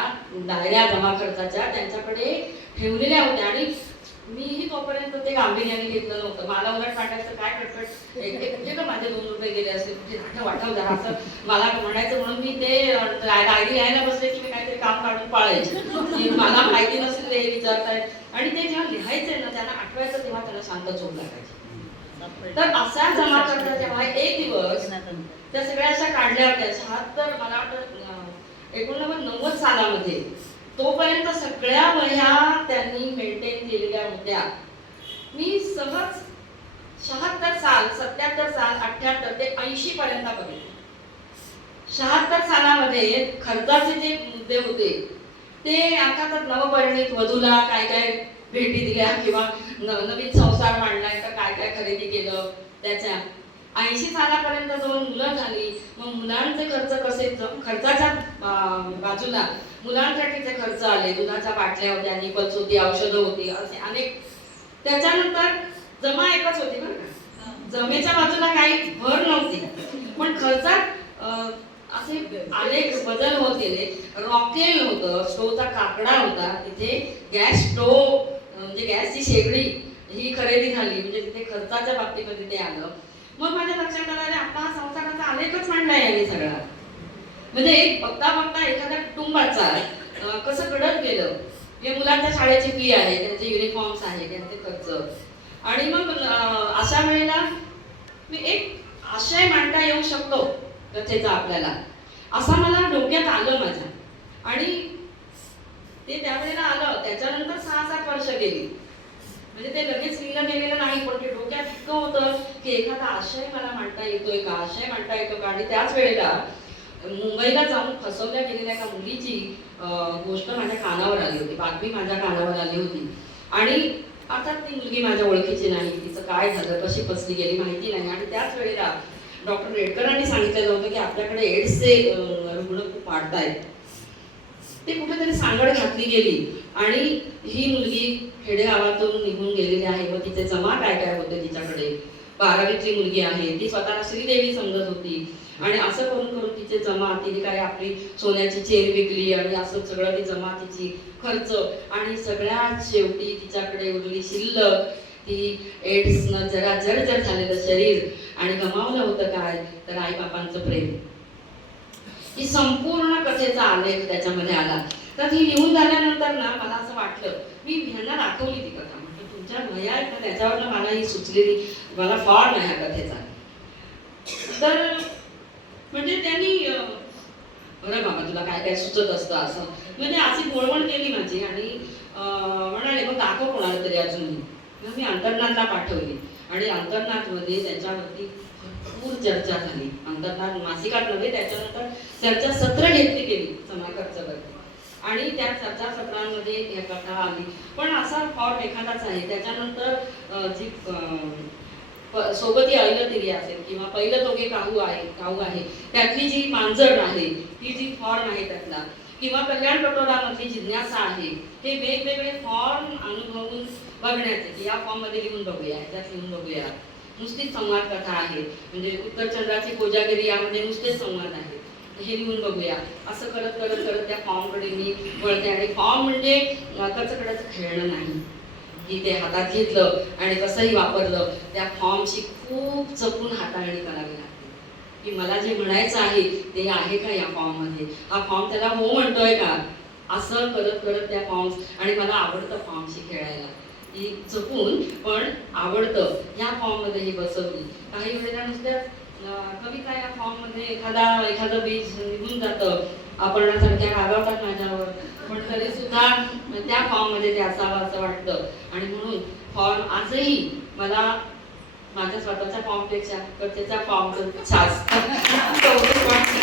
डायऱ्या जमा खर्चाच्या त्यांच्याकडे ठेवलेल्या होत्या. आणि मीही तोपर्यंत ते गांभीर्याने घेतलं नव्हतं. मला उलट वाटायचं काय कटकट, कुठे का माझे 2 रुपये गेले असते, कुठे वाटव जरा, असं मला म्हणायचं. म्हणून मी ते डायरी लिहायला बसले की मी काहीतरी काम काढून पळायचे की मला माहिती नसेल ते विचारतायत. आणि ते जेव्हा लिहायचे ना, त्यांना आठवायचं तेव्हा त्यांना शांत झोप लागायची. तर असा जमा खर्च जेव्हा एक दिवस त्या सगळ्या अशा काढल्या होत्या. 76 मला वाटतं 89-90 सालामध्ये तोपर्यंत सगळ्या वह्या त्यांनी मेंटेन केलेल्या होत्या. मी सहज 76 साल, 77 साल, 78 ते 80 पर्यंत बघितले. 76 सालामध्ये खर्चाचे जे मुद्दे होते ते अर्थातच नवपरिणीत वधूला काय काय भेटी दिल्या किंवा नवीन संसार मांडलाय तर काय काय खरेदी केलं त्याच्या. 80 सालापर्यंत दोन मुलं झाली. मग मुलांचे खर्च कसे, खर्चाच्या बाजूला मुलांसाठीचे खर्च आले. दुधाच्या बाटल्या होत्या, निपल्स होती, औषधं होती, असे अनेक. त्याच्यानंतर जमा एकच होती बरं का, जमेच्या बाजूला काही भर नव्हती. पण खर्चात असे अनेक बदल होत गेले. रॉकेल होतं, स्टोवचा काकडा होता, तिथे गॅस स्टोव म्हणजे गॅसची शेगडी ही खरेदी झाली. म्हणजे तिथे खर्चाच्या बाबतीमध्ये ते आलं. मग माझ्या लक्षात आलं, अरे आपला हा संसाराचा आलेखच मांडलाय यांनी सगळा. म्हणजे एक बघता एखाद्या कुटुंबाचा कसं घडत गेलं. हे मुलांच्या शाळेची फी आहे, त्यांचे युनिफॉर्म्स आहे, त्यांचे खर्च. आणि मग अशा वेळेला मी एक आशय मांडता येऊ शकतो कथेचा आपल्याला, असा मला डोक्यात आलं माझ्या. आणि ते त्यावेळेला आलं. त्याच्यानंतर 6-7 वर्ष गेली. म्हणजे ते लगेच लिहिलं गेलेलं नाही, पण ते डोक्यात इतकं होतं की एखादा आशय मला मांडता येतोय का, आशय मांडता येतो का. आणि त्याच वेळेला मुंबईला जाऊन फसवल्या गेलेल्या एका मुलीची गोष्ट माझ्या कानावर आली होती, बातमी माझ्या कानावर आली होती. आणि अर्थात ती मुलगी माझ्या ओळखीची नाही, तिचं काय झालं, कशी फसली गेली माहिती नाही. आणि त्याच वेळेला डॉक्टर रेडकरांनी सांगितलेलं होतं की आपल्याकडे एड्सचे रुग्ण खूप वाढत आहेत. ते कुठेतरी सांगड घातली गेली आणि ही मुलगी खेडेगावातून निघून गेलेली आहे. मग तिचे जमा काय काय होते तिच्याकडे. 12वीतली मुलगी आहे, ती स्वतःला श्रीदेवी समजत होती. आणि असं करून करून तिचे जमा, तिने काय आपली सोन्याची चेन विकली आणि असं सगळं ती जमा, तिची खर्च. आणि सगळ्यात शेवटी तिच्याकडे उरली शिल्लक ती एड्सनं जरा जर्जर झालेलं शरीर. आणि गमावलं होतं काय, तर आई बापांचं प्रेम. ही संपूर्ण कथेचा आलेख त्याच्यामध्ये आला. तर ही लिहून झाल्यानंतर ना मला असं वाटलं, मी ह्यांना दाखवली ती कथा. म्हणजे तुमच्या वह्या आहेत ना, त्याच्यावरनं मला ही सुचलेली, मला फॉर्म आहे ह्या कथेचा. तर म्हणजे त्यांनी बरं बाबा तुला काय काय सुचत असतं असं, म्हणजे अशी बोलवण केली माझी. आणि म्हणाले मग दाखव कोणाला तरी अजूनही. मग मी अंतर्नाथला पाठवली. आणि अंतर्नाथमध्ये त्याच्यावरती भरपूर चर्चा झाली. अंतर्नाथ मासिकात नव्हे, त्याच्यानंतर चर्चा सत्र घेतली गेली जमा खर्चावरती. आणि त्या चर्चा सत्रांमध्ये ही कथा आली. पण असा फॉर्म एखादाच आहे. त्याच्यानंतर जी सोबती ऐलतिरी असेल किंवा पहिलं तोगे काहू आहे त्यातली जी मांजर आहे, ही जी फॉर्म आहे त्यातला, किंवा कल्याण पटोलामधली जिज्ञासा आहे, हे वेगवेगळे फॉर्म अनुभवून बघण्याचे की या फॉर्ममध्ये लिहून बघूया, ह्याच्यात लिहून बघूया. नुसतीच संवाद कथा आहे, म्हणजे उत्तरचंद्राची कोजागिरी यामध्ये नुसतेच संवाद आहेत, हे लिहून बघूया. असं करत करत करत त्या फॉर्मकडे मी वळते. आणि फॉर्म म्हणजे कचकडाचं खेळणं नाही की ते हातात घेतलं आणि कसंही वापरलं. त्या फॉर्मची खूप जपून हाताळणी करावी लागते की मला जे म्हणायचं आहे ते आहे का या फॉर्ममध्ये, हा फॉर्म त्याला हो म्हणतोय का, असं करत करत त्या फॉर्म्स. आणि मला आवडतं फॉर्मशी खेळायला, की जपून पण आवडतं. ह्या फॉर्ममध्ये ही बसवली. काही वेळेला नुसत्या कविता या फॉर्ममध्ये एखादं बीज निघून जातं, अपर्णासारख्या रागावतात माझ्यावर, पण तरी सुद्धा त्या फॉर्ममध्ये ते असावं असं वाटतं. आणि म्हणून फॉर्म आजही मला माझ्या स्वतःच्या फॉर्मपेक्षा त्याच्या फॉर्मचं जास्त कौतुक वाटतं.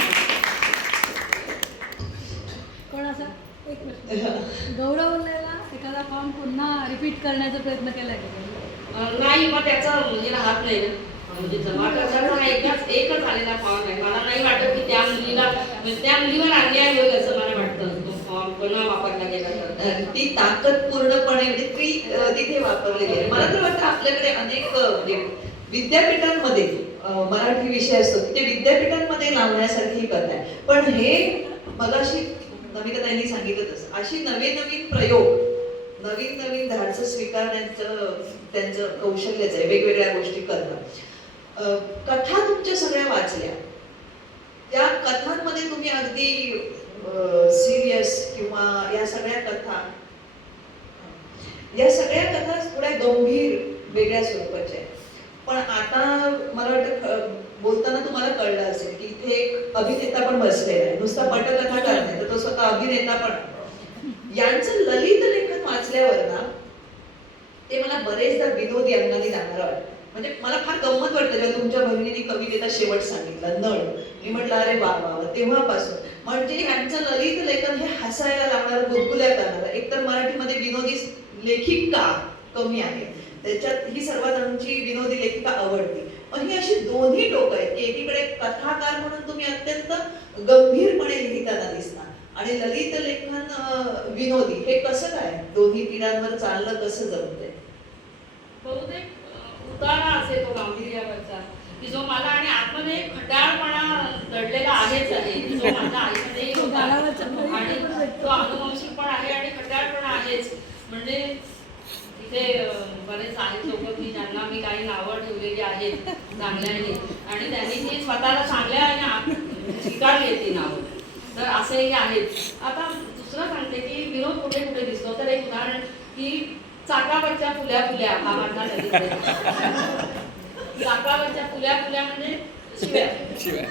कोण असा एक प्रश्न, गौरवला एखादा फॉर्म पुन्हा रिपीट करण्याचा प्रयत्न केलाय का? नाही, मग त्याचं म्हणजे राहत नाही ना, म्हणजे जमा करताना एकच आलेला फॉर्म आहे. मला नाही वाटत की त्या मुलीवर अन्याय होईल असं मला वाटतं. तो फॉर्म पुन्हा वापरला गेला तर ती ताकद पूर्णपणे म्हणजे ती तिथे वापरलेली आहे. मला तर वाटतं आपल्याकडे अनेक म्हणजे विद्यापीठांमध्ये मराठी विषय असतो, ते विद्यापीठांमध्ये लावण्यासारखी कथा आहे. पण हे मगाशी नमिता ताईंनी सांगितलं तसं अशी नवीन नवीन प्रयोग, नवीन नवीन धाडसं स्वीकारण्याचं त्यांचं कौशल्यच आहे, वेगवेगळ्या गोष्टी करणं. कथा तुमच्या सगळ्या वाचल्या, त्या कथांमध्ये तुम्ही अगदी सिरियस किंवा या सगळ्या कथा थोड्या गंभीर वेगळ्या स्वरूपाच्या आहेत. पण आता मला वाटतं बोलताना तुम्हाला कळलं असेल की इथे एक अभिनेता पण बसलेला आहे, नुसता पटकथाकार नाही तर तो स्वतः अभिनेता पण. यांचं ललित लेखन वाचल्यावर ना ते मला बरेचदा विनोदी अंगाने जाणार वाटतं. म्हणजे मला फार गंमत वाटतं जेव्हा तुमच्या बहिणीने कवितेचा शेवट सांगितला नळ, मी म्हटलं अरे वा वा, तेव्हापासून म्हणजे यांचं ललित लेखन हे हसायला लागणार, गुदगुल्या करणार. एकतर मराठीमध्ये विनोदी लेखिका कमी आहे, त्याच्यात ही सर्वांची विनोदी लेखिका आवडते. पण ही अशी दोन्ही टोक आहेत की एकीकडे कथाकार म्हणून तुम्ही अत्यंत गंभीरपणे लिहिताना दिसता आणि ललित लेखन विनोदी, हे कसं काय दोन्ही पिढ्यांवर चाललं, कसं जमतंय? बहुतेक उतारा असेल तो गांभीर्यावरचा की जो मला आणि आतमध्ये खट्याळपणा दडलेला आहेच आहे, जो माझ्या आईमध्येही होता आणि तो अनुवंशिक पण आहे आणि खट्याळपणा आहेच. म्हणजे इथे बरेच आहेत लोक की ज्यांना मी काही नावं ठेवलेली आहेत चांगल्याने आणि त्यांनी ती स्वतःला चांगल्या स्वीकारली ती नावं, तर असेही आहेत. आता दुसरं सांगते की विनोद कुठे कुठे दिसतो, तर एक उदाहरण की चाकावरच्या फुल्या फुल्या हा माझा ललित चाकावरच्या फुल्या फुल्या म्हणजे शिव्या.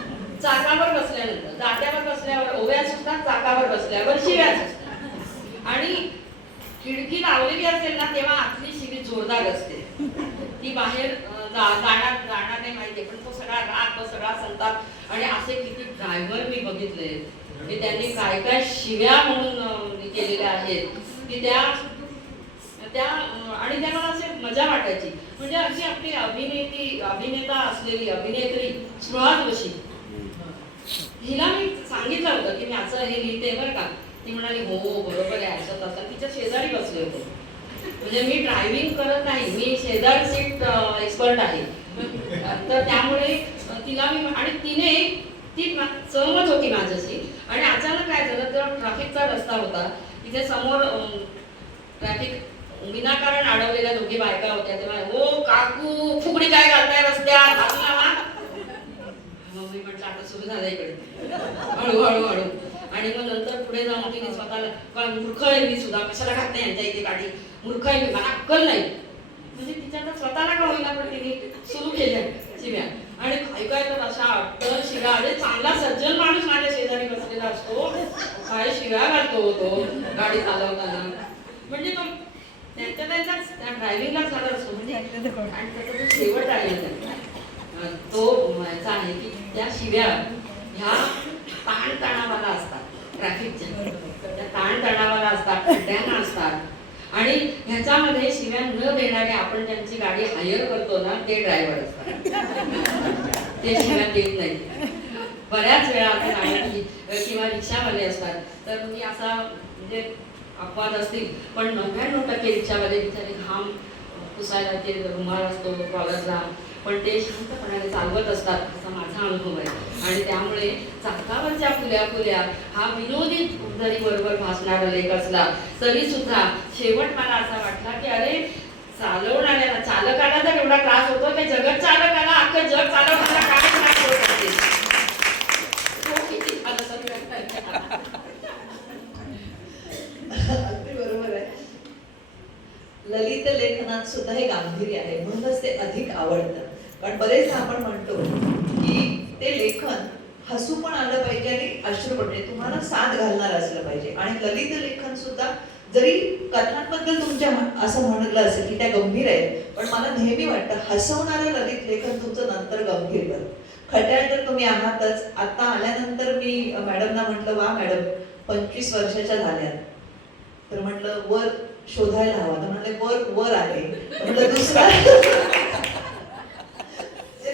चाकावर बसल्यानंतर, जात्यावर बसल्यावर ओव्या सुचतात, चाकावर बसल्यावर शिव्या सुचतात. आणि खिडकी लावलेली असेल ना तेव्हा आतली शिवी जोरदार असते, ती बाहेर जाणार नाही माहितीये, पण तो सगळा राग, तो सगळा संताप. आणि असे किती ड्रायव्हर मी बघितले की त्यांनी काय काय शिव्या म्हणून केलेल्या आहेत की त्या आणि त्याला असे मजा वाटायची. म्हणजे अशी आपली अभिनेता असलेली अभिनेत्री स्पृहा जोशी, हिला मी सांगितलं होतं की मी असं हे लिहिते बरं का. ती म्हणाली हो बरोबर आहे, असं तसं. तिच्या शेजारी बसले होते, म्हणजे मी ड्रायव्हिंग करत नाही, मी शेजार सीट एक्सपर्ट आहे, तर त्यामुळे तिला मी आणि ती सहमत होती माझ्याशी. आणि अचानक काय झालं, तेव्हा ट्रॅफिकचा रस्ता होता, तिथे समोर ट्रॅफिक विनाकारण अडवलेल्या दोघी बायका होत्या. तेव्हा हो काकू फुगडी काय घालताय रस्त्यात, मग मी म्हटलं आता सुरू झालं इकडे हळूहळू. आणि मग नंतर पुढे जाऊन तिने स्वतःला मूर्ख आहे मी सुद्धा, कशाला घालते यांच्या इथे गाडी, मूर्ख आहे मी, मला अक्कल नाही. म्हणजे तिच्या स्वतःला का होईना पण तिने सुरू केल्या शिव्या. आणि काय तर अशा अट्टर शिव्या, अरे चांगला सज्जन माणूस माझ्या शेजारी बसलेला असतो, काय शिव्या घालतो तो गाडी चालवताना. म्हणजे तो त्या ड्रायव्हिंगला झाला असतो. म्हणजे आणि त्याचा जो शेवट आहे तो व्हायचा आहे की त्या शिव्या ह्या ताणतणावाला असतात, ट्रॅफिकच्या त्या ताणतणावाला असतात, खड्ड्यांना असतात. आणि ह्याच्यामध्ये शिव्या न देणारे आपण ज्यांची गाडी हायर करतो ना ते ड्रायव्हर असतात, ते शिव्या देत नाही. बऱ्याच वेळा आता किंवा रिक्षावाले असतात, तर मी असा म्हणजे अपवाद असतील, पण 99% रिक्षावाले बिचारे घाम पुसायला ते रुमाल असतो कॉलरला, पण ते शांतपणाने चालवत असतात, असा माझा अनुभव आहे. आणि त्यामुळे चाकावरच्या फुल्या फुल्या हा विनोदी जरी बरोबर भासणारा लेख असला तरी सुद्धा शेवट मला असा वाटला की अरे चालवणाऱ्याला, चालकाला जर एवढा त्रास होतो तर जगत चालकाला, अख्खं जग चालवण्याला काय त्रास होत असेल. तो किती आनंदात वाटतंय. अगदी बरोबर आहे. ललित लेखनात सुद्धा हे गांभीर्य आहे, म्हणूनच ते अधिक आवडतं. कारण बरेचदा आपण म्हणतो की ते लेखन हसू पण आलं पाहिजे आणि अश्रू पण, म्हणजे तुम्हाला साथ घालणार असलं पाहिजे. आणि ललित लेखन सुद्धा जरी कथांबद्दल तुमच्या असं म्हणलं असेल की त्या गंभीर आहेत, पण मला नेहमी वाटतं हसवणारं ललित लेखन तुमचं नंतर गंभीर बरं. खट्याळ तर तुम्ही आहातच. आता आल्यानंतर मी मॅडमना म्हटलं, वा मॅडम 25 वर्षाच्या झाल्या, तर म्हटलं वर शोधायला हवा, तर म्हटलं वर आहे. म्हटलं दुसरा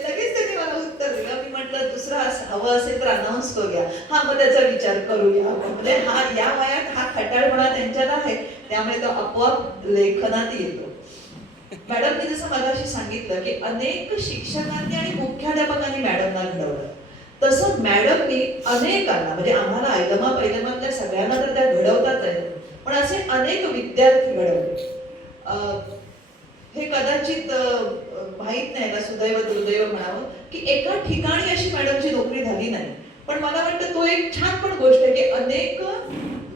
लगेच त्यांनी मला उत्तर दिलं. मी म्हटलं दुसरा हवं असेल तर अनाऊन्स करूया. हा, मग त्याचा विचार करूया. म्हणजे हा या वयात हा खट्याळपणा त्यांच्यात आहे, त्यामुळे तो आपोआप लेखनात येतो. मॅडमनी जसं मगाशी सांगितलं की अनेक शिक्षकांनी आणि मुख्याध्यापकांनी मॅडमना घडवलं, तसं मॅडमनी अनेकांना, म्हणजे आम्हाला ऐलमा पैलमातल्या सगळ्यांना तर त्या घडवतात आहेत, पण असे अनेक विद्यार्थी घडवले. हे कदाचित माहित नाही का, सुदैव दुर्दैव म्हणावं की एका ठिकाणी अशी मॅडमची नोकरी झाली नाही, पण मला वाटतं तो एक छान पण गोष्ट आहे की अनेक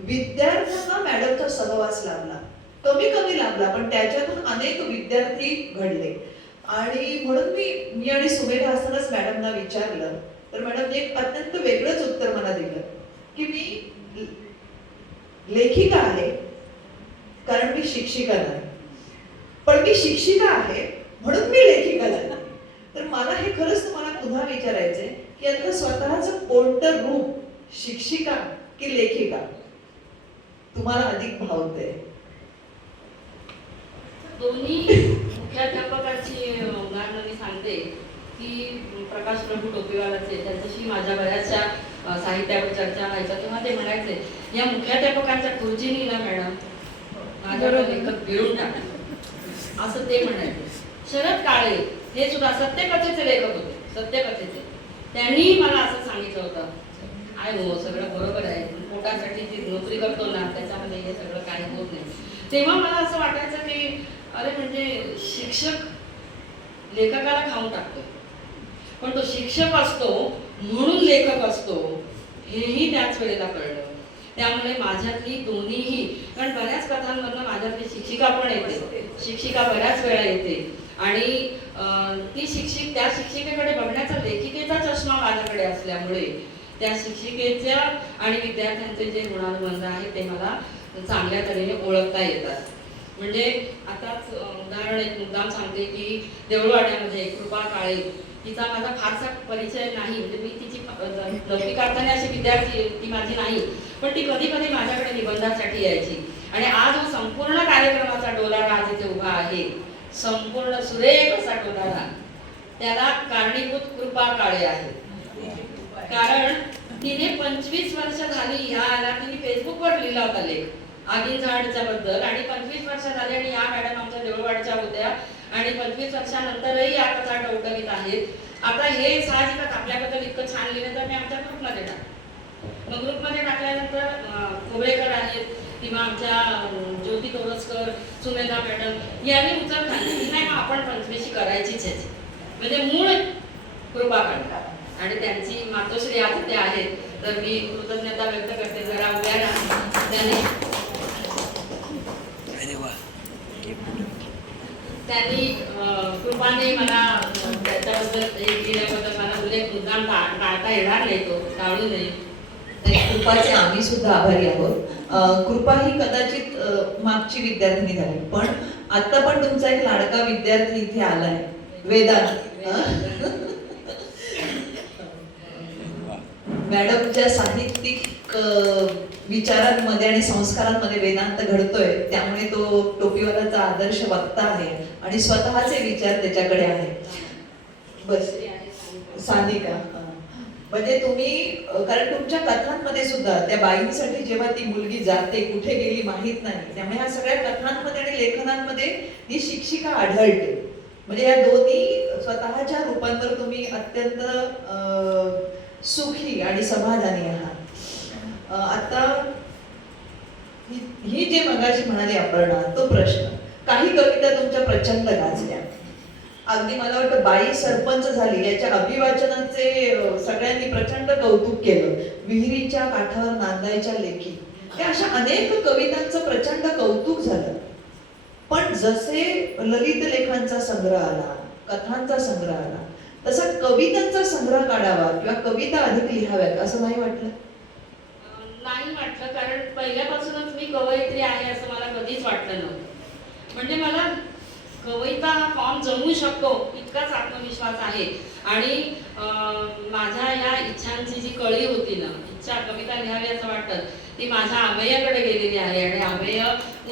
विद्यार्थ्यांना मॅडमचा सहवास लाभला. कमी लाभला, पण त्याच्यातून अनेक विद्यार्थी घडले. आणि म्हणून मी आणि सुमेधा असतानाच मॅडमना विचारलं, तर मॅडमने एक अत्यंत वेगळंच उत्तर मला दिलं की मी लेखिका आहे कारण मी शिक्षिका नाही, पण मी शिक्षिका आहे म्हणून मी लेखिका नाही. तर मला हे खरंच तुम्हाला पुन्हा विचारायचंय की आता स्वतःचं कोणतं रूप, शिक्षिका की लेखिका, तुम्हाला अधिक भावतंय? दोन्ही मुख्याध्यापकाची उदाहरणं मी सांगते की प्रकाश प्रभू टोपेवालाचे, त्यांच्याशी माझ्या बऱ्याचशा साहित्यावर चर्चा व्हायच्या, तेव्हा ते म्हणायचे या मुख्याध्यापकांच्या खुर्चीनी ना मॅडम माझ्याकडे लेखक गिळून टाकले, असं ते म्हणायचे. शरद काळे हे सुद्धा सत्यकथेचे लेखक होते, सत्यकथेचे. त्यांनी मला असं सांगितलं होतं, आहे हो सगळं बरोबर आहे, पोटासाठी जी नोकरी करतो ना त्याच्यामध्ये हे सगळं काही होत नाही. तेव्हा मला असं वाटायचं की अरे म्हणजे शिक्षक लेखकाला खाऊन टाकतो, पण तो शिक्षक असतो म्हणून लेखक असतो हेही त्याच वेळेला कळलं. त्यामुळे माझ्यातली दोन्हीही, कारण बऱ्याच कथांमधनं माझ्यातली शिक्षिका पण येते, शिक्षिका बऱ्याच वेळा येते आणि ती त्या शिक्षिकेकडे बघण्याचा लेखिकेचा चष्मा माझ्याकडे असल्यामुळे त्या शिक्षिकेच्या आणि विद्यार्थ्यांचे जे ऋणानुबंध आहे ते मला चांगल्या तऱ्हेने ओळखता येतात. म्हणजे आताच उदाहरण एक मुद्दाम सांगते की देऊळवाड्यामध्ये कृपा काळे, तिचा माझा फारसा परिचय नाही, म्हणजे मी तिची नववी काढताना अशी विद्यार्थी ती माझी नाही, पण ती कधी कधी माझ्याकडे निबंधासाठी यायची. आणि आज हा संपूर्ण कार्यक्रमाचा डोलारा आज इथे उभा आहे, संपूर्ण सुरेख असा डोलारा, त्याला कारणीभूत कृपा काळे आहे. कारण तिने 25 वर्ष झाली ह्याला तिने फेसबुकवर लिहिला होता लेख आगीनझाडच्या बद्दल, आणि 25 वर्ष झाली आणि या मॅडम आमच्या देऊळवाडच्या होत्या आणि 25 वर्षानंतरही या कथा टवटवीत आहेत. आता हे साहजिकच आपल्याबद्दल इतकं छान लिहिलं तर मी आमच्या ग्रुपमध्ये टाकलं. मग ग्रुपमध्ये टाकल्यानंतर कोबळेकर आहेत किंवा आमच्या ज्योती तोरसकर, सुमेधा मॅडम यांनी उचल खाल्ली, नाही मग आपण 25शी करायचीच आहे, म्हणजे मूळ कृपा काढतात. आणि त्यांची मातोश्री आज इथे आहेत, तर मी कृतज्ञता व्यक्त करते. जरा उभ्या राहा. त्यांनी कृपाने मला त्याच्याबद्दल लिहिल्याबद्दल मला उल्लेख मुद्दाम टाळता येणार नाही, तो टाळू नये. कृपाचे आम्ही सुद्धा आभारी आहोत. कृपा ही कदाचित मागची विद्यार्थिनी झाली, पण आता पण तुमचा एक लाडका विद्यार्थी इथे आलाय, वेदांत. मॅडमच्या साहित्यिक विचारांमध्ये आणि संस्कारांमध्ये वेदांत घडतोय, त्यामुळे तो टोपीवालाचा आदर्श वक्ता आहे आणि स्वतःचे विचार त्याच्याकडे आहेत. बस सानिका, म्हणजे तुम्ही कारण तुमच्या कथांमध्ये सुद्धा त्या बाईंसाठी जेव्हा ती मुलगी जाते कुठे गेली माहित नाही, त्यामुळे ह्या सगळ्या कथांमध्ये आणि लेखनांमध्ये ही शिक्षिका आढळते. म्हणजे या दोन्ही स्वतःच्या रूपांतर तुम्ही अत्यंत सुखी आणि समाधानी आहात. आता ही जे मगाशी म्हणाली अपर्णा, तो प्रश्न, काही कविता तुमच्या प्रचंड गाजल्या. अगदी मला वाटतं बाई सरपंच झाली याच्या अभिवाचनाचे सगळ्यांनी प्रचंड कौतुक केलं. विहिरीच्या काठावर नांदायच्या लेखी, त्या अशा अनेक कवितांचं प्रचंड कौतुक झालं. पण जसे ललित लेखांचा संग्रह आला, कथांचा संग्रह आला, तसा कवितांचा संग्रह काढावा किंवा कविता अधिक लिहाव्यात असं नाही वाटलं? नाही वाटलं, कारण पहिल्यापासूनच मी कवयित्री आहे असं मला कधीच वाटलं नव्हतं. म्हणजे मला कविता हा फॉर्म जमू शकतो इतकाच आत्मविश्वास आहे. आणि माझ्या ह्या इच्छांची जी कळी होती ना, इच्छा कविता लिहावी असं वाटतं, ती माझ्या आमय्याकडे गेलेली आहे. आणि आमय्य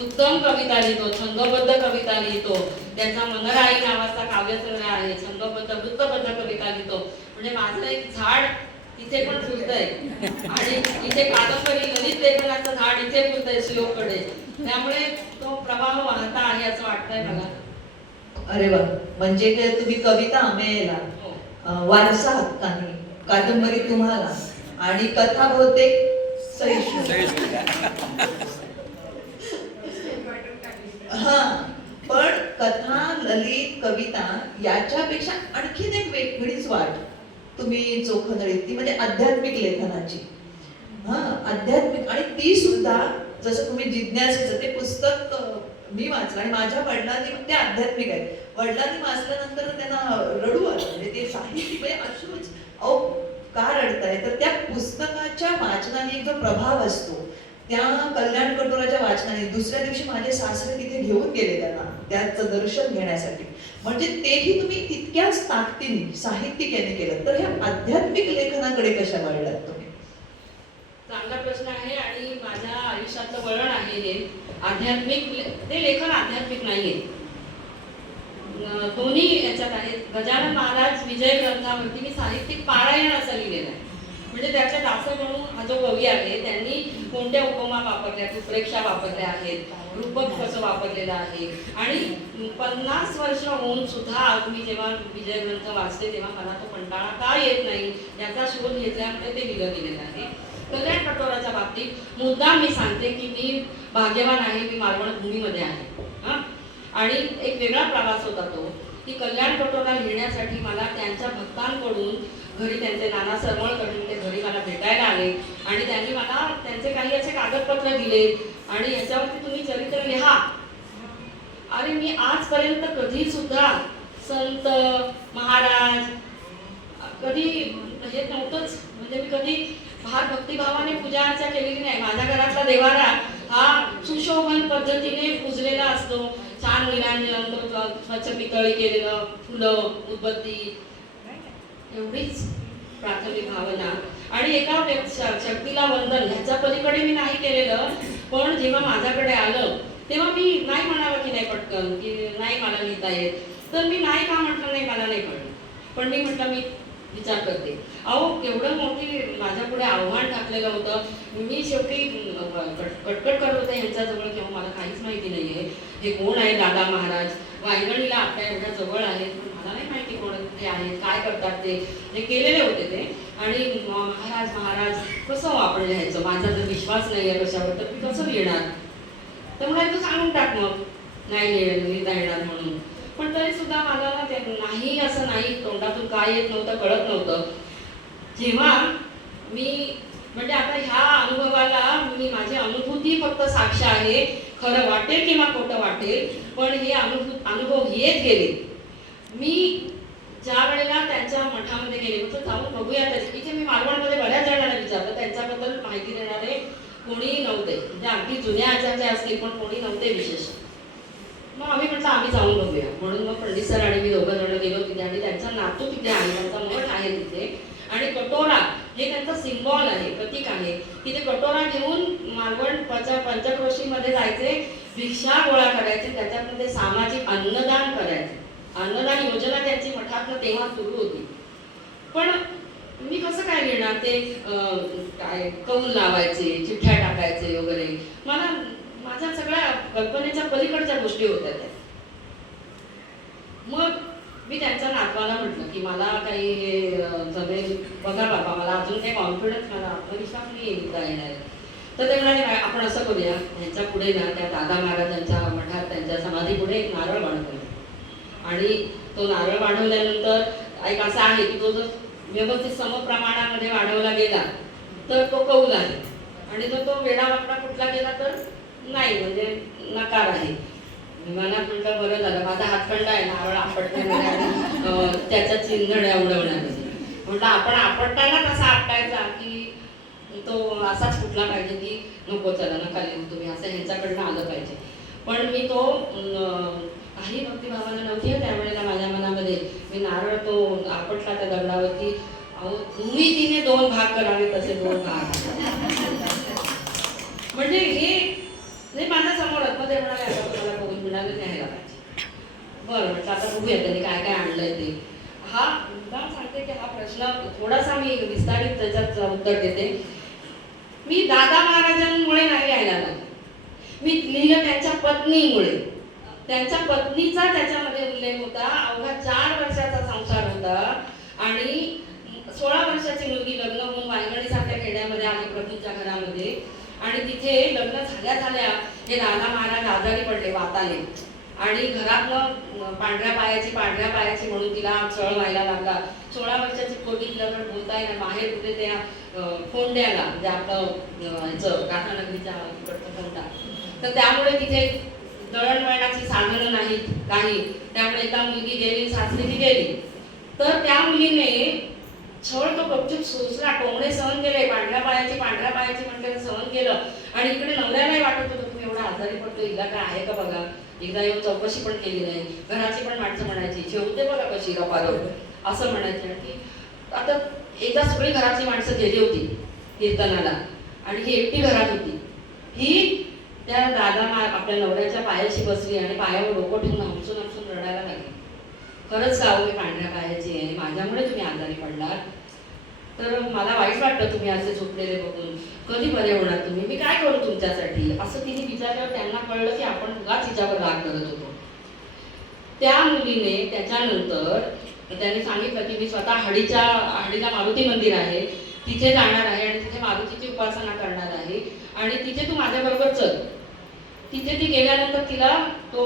उत्तम कविता लिहितो, छंदबद्ध कविता लिहितो. त्याचा मनराई नावाचा काव्यसंग्रह आहे, छंदबद्ध वृत्तबद्ध कविता लिहितो. म्हणजे माझं एक झाड इथे पण फुलतंय आणि इथे कादंबरी ललित लेखनाचं झाड इथे फुलतंय श्लोककडे. त्यामुळे तो प्रवाह वाहता आहे असं वाटतंय मला. अरे वा, म्हणजे काय तुम्ही कविता आमेला, वारसा हक्काने, कादंबरी तुम्हाला आणि कथा बहुतेक हा. पण कथा, ललित, कविता याच्यापेक्षा आणखीन एक वेगळीच वाट तुम्ही चोखंदळीत, ती म्हणजे आध्यात्मिक लेखनाची. हा, आध्यात्मिक. आणि ती सुद्धा जसं तुम्ही जिज्ञासेचं ते पुस्तक मी वाचलं आणि माझ्या वडिलांनी, ते आध्यात्मिक आहे, वडिलांनी वाचल्यानंतर त्यांना रडू आलं. म्हणजे ते साहित्य म्हणजे अश्रूच. अहो का रडताय, तर त्या पुस्तकाच्या वाचनाने एक जो प्रभाव असतो, त्या कल्याण कटोराच्या वाचनाने दुसऱ्या दिवशी माझे सासरे तिथे घेऊन गेले त्यांना त्याचं दर्शन घेण्यासाठी. म्हणजे तेही तुम्ही तितक्याच ताकदीने साहित्यिकाने केलं. तर ह्या आध्यात्मिक लेखनाकडे कशा वळलात तुम्ही? चांगला प्रश्न आहे. आणि माझ्या आयुष्यातलं वळण आहे हे आध्यात्मिक. ते लेखन आध्यात्मिक नाहीये, दोन्ही याच्यात आहेत. गजानन महाराज विजय ग्रंथावरती मी साहित्यिक पारायण असं लिहिलेलं आहे. म्हणजे त्याच्या दासगणू हा जो कवी आहे त्यांनी कोणत्या उपमा वापरल्या, उत्प्रेक्षा वापरल्या आहेत, रूपक कसं वापरलेलं आहे. आणि 50 वर्ष होऊन सुद्धा आज मी जेव्हा विजय ग्रंथ वाचते तेव्हा मला तो कंटाळा का येत नाही याचा शोध घेतल्यामुळे ते लिहिलं गेलेलं आहे. कल्याण कटोराच्या बाबतीत मुद्दाम मी सांगते की मी भाग्यवान आहे, मी मालवण भूमीमध्ये आहे. हां, आणि एक वेगळा प्रवास होता तो, की कल्याण कटोरा लिहिण्यासाठी मला त्यांच्या भक्तांकडून घरी, त्यांचे नाना सरमळकडून ते घरी मला भेटायला आले आणि त्यांनी मला त्यांचे काही असे कागदपत्र दिले आणि ह्याच्यावरती तुम्ही चरित्र लिहा. अरे मी आजपर्यंत कधी सुद्धा संत महाराज कधी हे नव्हतंच. म्हणजे मी कधी फार भक्तिभावाने पूजा अर्चा केलेली नाही. माझ्या घरातला देवारा हा सुशोभन पद्धतीने पुजलेला असतो. छान निरांजन, स्वच्छ पितळी केलेलं, फुलं, उदबत्ती, एवढीच प्राथमिक भावना. आणि एका शक्तीला वंदन ह्याच्या पलीकडे मी नाही केलेलं. पण जेव्हा माझ्याकडे आलं तेव्हा मी नाही म्हणावं की नाही पटकन, की नाही मला लिहिता येत, तर मी नाही का म्हटलं नाही, मला नाही कळलं. पण मी म्हटलं मी विचार करते. अहो केवढं मोठी माझ्या पुढे आव्हान टाकलेलं होतं. मी शेवटी कटकट करत होते ह्यांच्याजवळ, किंवा मला काहीच माहिती नाही आहे हे कोण आहे दादा महाराज, वायगणीला आपल्या एवढ्या जवळ आहेत, पण मला नाही माहिती कोण ते आहेत, काय करतात ते केलेले होते ते. आणि महाराज कसं आपण लिहायचं, माझा जर विश्वास नाही आहे कशावर तर मी कसं लिहिणार. तर मला तू सांगून टाक मग, नाही लिहिता येणार म्हणून. पण तरी सुद्धा मला ना ते नाही असं नाही, तोंडातून काय येत नव्हतं, कळत नव्हतं. जेव्हा मी म्हणजे आता ह्या अनुभवाला मी, माझी अनुभूती फक्त साक्ष आहे. खरं वाटेल किंवा खोटं वाटेल, पण हे अनुभव येत गेले. मी ज्या वेळेला त्यांच्या मठामध्ये गेले होते, जाऊन बघूया त्याची, इथे मी मालवणमध्ये बऱ्याच जणांना विचारलं, त्यांच्याबद्दल माहिती देणारे कोणी नव्हते. म्हणजे अगदी जुन्या आचार्य असतील पण कोणी नव्हते विशेष. मग आम्ही म्हटलं आम्ही जाऊन बघूया. म्हणून मग पंडित सर आणि मी दोघं जण गेलो तिथे. आणि त्यांचा नातू तिथे आहे, त्यांचा मठ आहे तिथे. आणि कटोरा हे त्यांचं सिम्बॉल आहे, प्रतीक आहे. तिथे कटोरा घेऊन मालवण पंचक्रोशीमध्ये जायचे, भिक्षा गोळा करायचे, त्याच्यामध्ये सामाजिक अन्नदान करायचे. अन्नदान योजना त्यांची मठातनं तेव्हा सुरू होती. पण मी कसं काय लिहिणार ते काय कौल लावायचे, चिठ्ठ्या टाकायचे वगैरे. मला माझ्या सगळ्या कल्पनेच्या पलीकडच्या गोष्टी होत्या त्या. मग मी त्यांच्या नातवाला म्हटलं की मला काही हे जमेल बघा बाबा, मला अजून काही कॉन्फिडन्स, मला आत्मविश्वास नाही लिहिता येणार आहे. तर ते म्हणाले आपण असं करूया, ह्यांच्या पुढे ना त्या दादा महाराजांच्या मठात त्यांच्या समाधी पुढे एक नारळ वाढवला आणि तो नारळ वाढवल्यानंतर एक असा आहे की तो जर व्यवस्थित समप्रमाणामध्ये वाढवला गेला तर तो कौल आहे आणि जर तो वेडावाकडा कुठला गेला तर नाही, म्हणजे नकार आहे. मला म्हटलं बरं झालं, माझा हातखंडा आहे, नारळ आपटण्यामध्ये त्याच्या चिंधड्या उडवण्यामध्ये. म्हटलं आपण आपटताना कसा आपटायचा की तो असाच कुठला पाहिजे की नको चला नका लिहू तुम्ही, असं ह्यांच्याकडनं आलं पाहिजे. पण मी तो काही भक्तिभावाला नव्हती त्यावेळेला माझ्या मनामध्ये. मी नारळ तो आपटला त्या दगडावरती. अहो तुम्ही तिने 2 भाग करावे तसे 2 भाग. म्हणजे हे माझ्या समोरच. मग ते म्हणाले आता तुम्हाला बघून मिळालं न्यायला पाहिजे. बरं म्हटलं आता बघूया त्यांनी काय काय आणलंय ते. हा मुद्दाम सांगते की हा प्रश्न थोडासा मी विस्तारित त्याच्यात उत्तर देते. मी दादा महाराजांमुळे नाही लिहायला लागले, मी लिहिलं त्यांच्या पत्नीमुळे. त्यांच्या पत्नीचा त्याच्यामध्ये उल्लेख होता. अवघा 4 वर्षाचा संसार होता आणि 16 वर्षाची मुलगी लग्न होऊन वायगणीसारख्या खेड्यामध्ये आली प्रभूंच्या घरामध्ये. आणि तिथे लग्न झाल्या झाल्या हे दादा महाराज आजारी पडले वाताने आणि घरातनं पांढऱ्या पायाची म्हणून तिला छळ व्हायला लागला. 16 वर्षाची पोरगी तिला तर बोलता येणार. बाहेर कुठे त्या फोंड्याला म्हणजे आपलं ह्याचं काठानगरीच्या इकडचं फोंडा, तर त्यामुळे तिथे दळणवळणाची साधनं नाहीत काही. त्यामुळे एका मुलगी गेली, सासरी ती गेली. तर त्या मुलीने छळ तो गपचूप सोसला, टोमणे सहन केले, पांढऱ्या पायाची म्हटलं सहन केलं. आणि इकडे नवऱ्यालाही वाटत होतं तुम्ही एवढा आजारी पडतो, हिला काय आहे का बघा. एकदा येऊन चौकशी पण केली नाही. घराची पण माणसं म्हणायची जेवते बघा कशी रपारव, असं म्हणायचे. की आता एकदा सगळी घरातली माणसं गेली होती कीर्तनाला आणि ही एकटी घरात होती. ही त्या दादा आपल्या नवऱ्याच्या पायाशी बसली आणि पायावर डोकं ठेवून हमसून हमसून रडायला लागली. खरंच का मी पांढऱ्या पायाची आहे, माझ्यामुळे तुम्ही आजारी पडलात, तर मला वाईट वाटतं तुम्ही असे झोपलेले बघून, कधी बरे होणार तुम्ही, मी काय करू तुमच्यासाठी, असं तिने विचारल्यावर त्यांना कळलं की आपण उगाच तिच्यावर राग करत होतो. त्या मुलीने त्याच्यानंतर त्यांनी सांगितलं की मी स्वतः हडीला मारुती मंदिर आहे, तिथे जाणार आहे आणि तिथे मारुतीची उपासना करणार आहे आणि तिथे तू माझ्याबरोबर चल. तिथे ती गेल्यानंतर तिला तो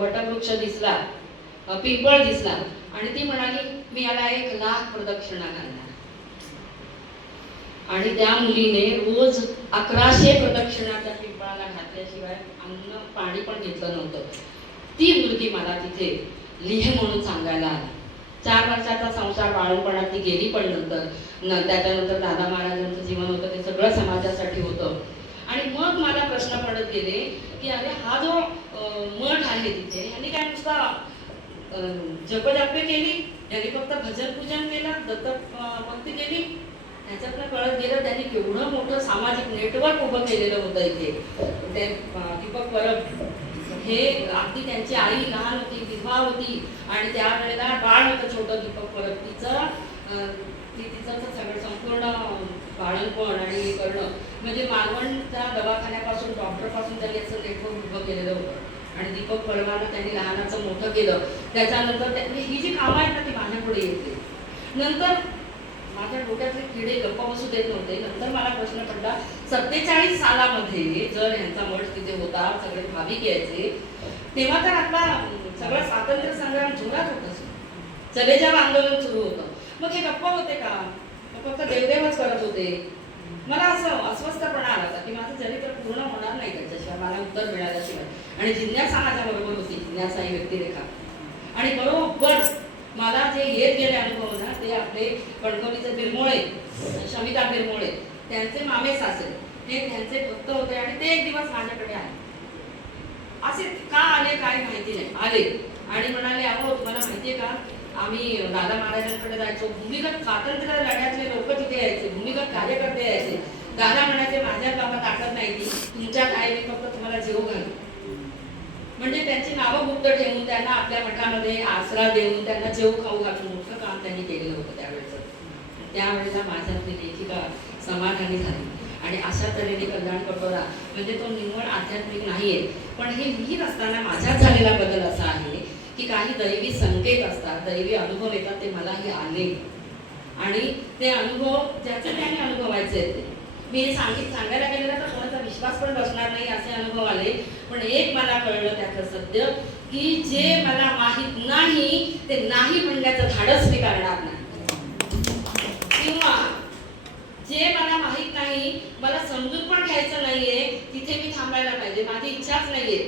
वटवृक्ष दिसला, पिंपळ दिसला आणि ती म्हणाली मी याला 1,00,000 प्रदक्षिणा घालणार. आणि त्या मुलीने रोज 1100 प्रदक्षिणा त्या पिंपळाला घातल्याशिवाय अन्न पाणी पण घेतलं नव्हतं. ती मुलगी मला तिथे लिहे म्हणून सांगायला आली. 4 वर्षाचा संसार बाळूपणात ती गेली, पण नंतर त्याच्यानंतर दादा महाराजांचं जीवन होतं ते सगळं समाजासाठी होतं. आणि मग मला प्रश्न पडत गेले की अरे हा जो मठ आहे तिथे यांनी काय नुसता जपजापे केली, यांनी फक्त भजन पूजन केलं, दत्त भक्ती केली, ह्याच्यातनं कळत गेलं त्यांनी केवढं मोठं सामाजिक नेटवर्क उभं केलेलं होतं इथे. ते दीपक परब हे अगदी त्यांची आई लहान होती, विधवा होती आणि त्यावेळेला बाळ होतं छोटं दीपक परब. तिचं सगळं संपूर्ण बाळणपण आणि करणं म्हणजे मालवणच्या दवाखान्यापासून डॉक्टरपासून त्यांनी असं नेटवर्क उभं केलेलं होतं. आणि दीपक परबाला त्यांनी लहानाचं मोठं केलं. त्याच्यानंतर त्यांनी ही जी कामं आहेत ना ती माझ्यापुढे येते. नंतर माझ्या डोक्यातले किडे गप्पा बसू देत नव्हते. नंतर मला प्रश्न पडला 47 सालामध्ये जर ह्यांचा मठ तिथे होता, सगळे भाविक यायचे, तेव्हा तर आपला सगळा स्वातंत्र्य संग्राम जोरात होता, चलेजाव आंदोलन सुरू होतं. मग हे गप्पा होते का, फक्त देवदेवच करत होते? मला असं अस्वस्थपणा आला होता की माझं चरित्र पूर्ण होणार नाही त्याच्याशिवाय, मला उत्तर मिळाल्याशिवाय. आणि जिज्ञासा माझ्याबरोबर होती, जिज्ञासा ही व्यक्तिरेखा. आणि बरोबर मला जे येत गेले अनुभव ना ते आपले कणकवलीचे बिरमोळे, शमिता बिरमोळे, त्यांचे मामे सासरे हे त्यांचे भक्त होते आणि ते एक दिवस माझ्याकडे आले. असे का आले काय माहिती नाही, आले आणि म्हणाले अहो तुम्हाला माहितीये का आम्ही दादा महाराजांकडे जायचो, भूमिगत स्वातंत्र्य लढ्यातले लोक तिथे यायचे, भूमिगत कार्यकर्ते यायचे. दादा म्हणायचे माझ्या गावात ताकद नाही ती तुमच्या काय, मी फक्त तुम्हाला जेव घालू. म्हणजे त्यांची नावं गुप्त ठेवून त्यांना आपल्या मठामध्ये आसरा देऊन त्यांना जेव खाऊ घालून मोठं काम त्यांनी केलेलं होतं त्यावेळेचं. त्यावेळेला माझ्यातली लेखिका समाधानी झाली. आणि अशा तऱ्हेने कल्याण कटोरा म्हणजे तो निव्वळ आध्यात्मिक नाही आहे, पण हे लिहित असताना माझ्यात झालेला बदल असा आहे की काही दैवी संकेत असतात, दैवी अनुभव येतात, ते मलाही आले. आणि ते अनुभव ज्याचे त्याने अनुभवायचे आहेत. मी हे सांगायला गेलेलं तर कोणाचा विश्वास पण बसणार नाही असे अनुभव आले. पण एक मला कळलं त्याचं सत्य की जे मला माहीत नाही ते नाही म्हणण्याचं धाडस मी करणार नाही, किंवा जे मला माहित नाही, मला समजून पण घ्यायचं नाहीये, तिथे मी थांबायला पाहिजे. माझी इच्छाच नाहीये,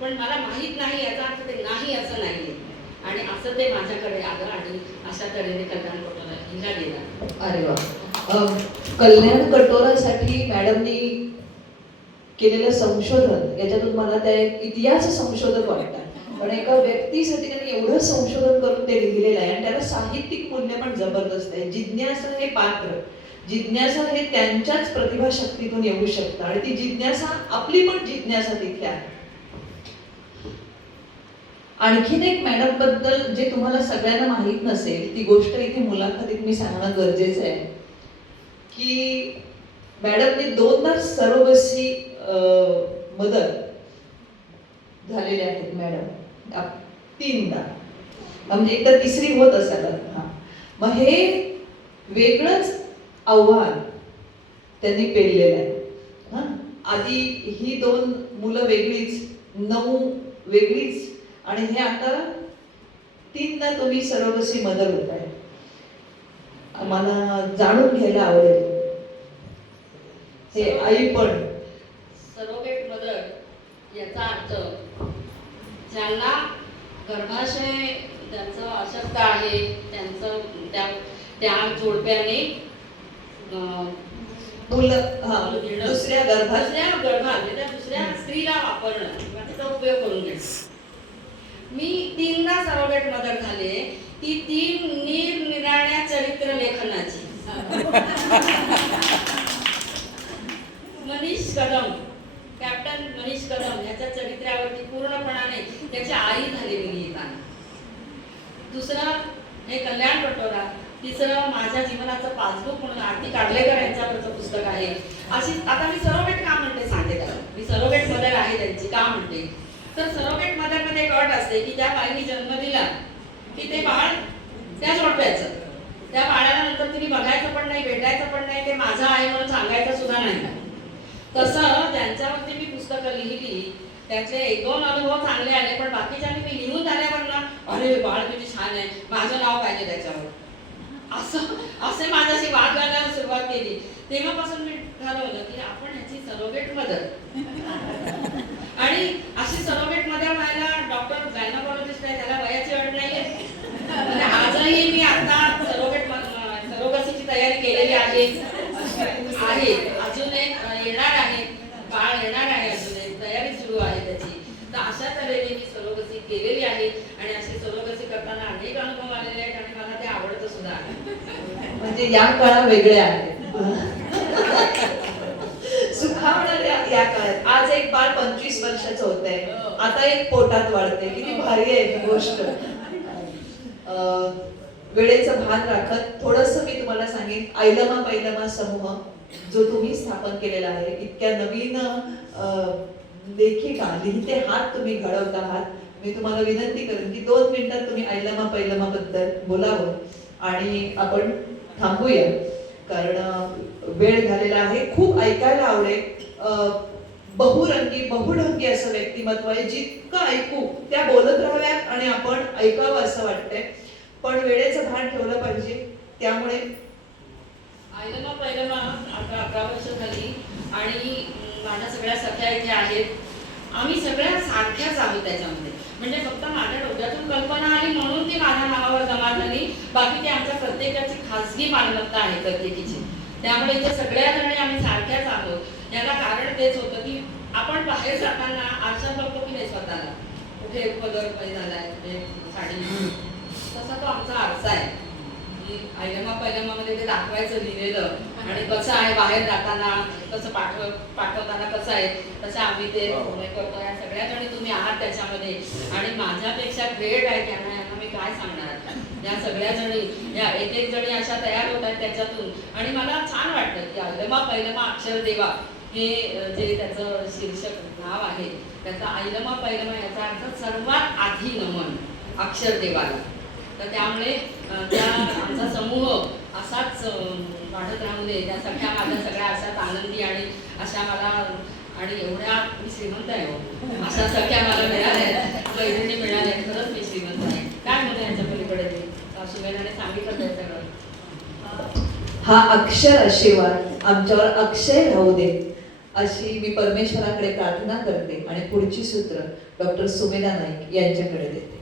पण मला माहित नाही याचा अर्थ ते नाही असं नाहीये. आणि असं ते माझ्याकडे आलं आणि अशा तऱ्हेने कल्याण कटोरा लिहिला गेला. अरे वा. कल्याण कटोरासाठी मॅडमनी केलेलं संशोधन, याच्यातून मला त्या एक इतिहास संशोधन वाटतं. पण एका व्यक्तीसाठी त्यांनी एवढं संशोधन करून ते लिहिलेलं आहे आणि त्याला साहित्यिक मूल्य पण जबरदस्त आहे. जिज्ञासा हे पात्र, जिज्ञासा हे त्यांच्याच प्रतिभाशक्तीतून येऊ शकतं आणि ती जिज्ञासा, आपली पण जिज्ञासा तिथे आहे. आणखीन एक मॅडम बद्दल जे तुम्हाला सगळ्यांना माहित नसेल, ती गोष्ट इथे मुलाखतीत मी सांगणं गरजेचं आहे की मॅडमने 2दा सरोगसी मदर झालेले आहेत मॅडम, 3दा, म्हणजे एकदा तिसरी होत असायला. मग हे वेगळंच आव्हान त्यांनी पेललेलं आहे. आधी ही 2 मुलं वेगळीच, 9 वेगळीच, आणि हे आता 3दा तुम्ही सरोगसी मदर होत आहे. मला जाणून घ्यायला आवडेल हे आई पण. सरोगेट मदर याचा अर्थ ज्यांना गर्भाशय ज्यांचं अशक्त आहे, त्यांचं त्या जोडप्याने दुसऱ्या गर्भात त्या दुसऱ्या स्त्रीला वापरणं किंवा त्याचा उपयोग करून घेणं. मी 3दा सरोगेट मदर झाले. ती 3 निरनिराळ्या चरित्र लेखनाची. मनीष कदम, कॅप्टन मनीष कदम याच्या चरित्रावरती पूर्णपणाने त्याची आई झालेली लिहिताना. दुसरं हे कल्याण कटोरा. तिसरं माझ्या जीवनाचं पासबुक म्हणून आरती काढलेकर यांच्यावरचं पुस्तक आहे. अशी आता मी सरोगेट का म्हणते सांगते त्याला. मी सरोगेट मदर आहे त्यांची का म्हणते, तर सरोगेट मदर मध्ये एक अट असते की त्या बाईने जन्म दिला की ते बाळ त्या जोडप्याचं, त्या बाळाला नंतर तुम्ही बघायचं पण नाही, भेटायचं पण नाही, ते माझं आहे म्हणून सांगायचं सुद्धा नाही. तसं त्यांच्यावरती मी पुस्तकं लिहिली, त्यातले 1-2 अनुभव चांगले आले, पण बाकीच्या मी लिहून झाल्यावर ना, अरे बाळ किती छान आहे, माझं नाव पाहिजे त्याच्यावर, असे माझ्याशी वाद घालायला सुरुवात केली. तेव्हापासून मी ठरवलं की आपण ह्याची सरोगेट मदर, आणि अशी सरोगेट मदर व्हायला डॉक्टर गायनोकॉलॉजिस्ट आहे, त्याला वयाची अट नाहीये. आजही मी आता सरोगसीची तयारी केलेली आहे. अजून एक येणार आहे, बाळ येणार आहे, अजून एक तयारी सुरू आहे त्याची. तर अशा तऱ्हेने मी सरोगसी केलेली आहे आणि अशी सरोगसी करताना अनेक अनुभव आलेले आहेत आणि मला ते आवडतं सुद्धा. म्हणजे या काळा वेगळ्या आहेत. सुखावणाऱ्या या काळात. आज एक बाळ 25 वर्षाचं होतंय, आता एक पोटात वाढते. किती भारी आहे ही गोष्ट. वेळेचं भान राखत थोडंसं मी तुम्हाला सांगेन, ऐलमा पैलमा समूह जो तुम्ही स्थापन केलेला आहे, इतक्या नवीन लेखिका, लिहिते हात तुम्ही घडवत आहात. मी तुम्हाला विनंती करेन की 2 मिनिटात तुम्ही ऐलमा पैलमा बद्दल बोलावं आणि आपण थांबूया, कारण वेळ झालेला आहे. खूप ऐकायला आवडेल. बहुरंगी बहुढंगी असं व्यक्तिमत्व आहे. जितकं ऐकू त्या बोलत राहाव्यात आणि आपण ऐकावं असं वाटतंय, पण वेळेचं भान ठेवलं पाहिजे. त्यामुळे ऐलमा पैलमा आता 11 वर्ष झाली आणि माझ्या सगळ्या सख्या इथे आहेत. आम्ही सगळ्या सारख्याच आहोत त्याच्यामध्ये. म्हणजे फक्त माझ्या डोक्यातून कल्पना आली म्हणून ती माझ्या नावावर जमा झाली, बाकी ती आमच्या प्रत्येकाची खासगी मालमत्ता आहे प्रत्येकीची. त्यामुळे इथे सगळ्या जणी आम्ही सारख्याच आहोत. याला कारण तेच होतं की आपण बाहेर जाताना आरशात बघतो की नाही स्वतःला, कुठे पदर पाय झालाय, कुठे साडी, तसा तो आमचा आरसा आहे. ऐलमा पैलमामध्ये ते दाखवायचं लिहिलेलं आणि कसं आहे बाहेर जाताना, कसं पाठवताना कसं आहे, तसं आम्ही ते करतो. या सगळ्या जणी तुम्ही आहात त्याच्यामध्ये आणि माझ्यापेक्षा ग्रेट आहे त्यांना, यांना मी काय सांगणार आता. या सगळ्या जणी, या एक एक जणी अशा तयार होत आहेत त्याच्यातून. आणि मला छान वाटतं की ऐलमा पैलमा अक्षर देवा हे जे त्याचं शीर्षक नाव आहे, त्याचा ऐलमा पैलमा याचा अर्थ सर्वात आधी नमन अक्षर देवाला. तर त्यामुळे त्या आमचा समूह असाच वाढत राहू दे. त्या सगळ्या माझ्या सगळ्या अशाच आनंदी आणि अशा मला, आणि एवढ्या मी श्रीमंत आहे हो, अशा सगळ्या मला मिळाल्या, मैत्रिणी मिळाल्या, खरंच मी श्रीमंत आहे. काय म्हणतो यांच्या पलीकडे ते सुमेधाने सांगितलं ते सगळं. हा अक्षर आशीर्वाद आमच्यावर अक्षय राहू दे अशी मी परमेश्वराकडे प्रार्थना करते आणि पुढची सूत्र डॉक्टर सुमेधा नाईक यांच्याकडे देते.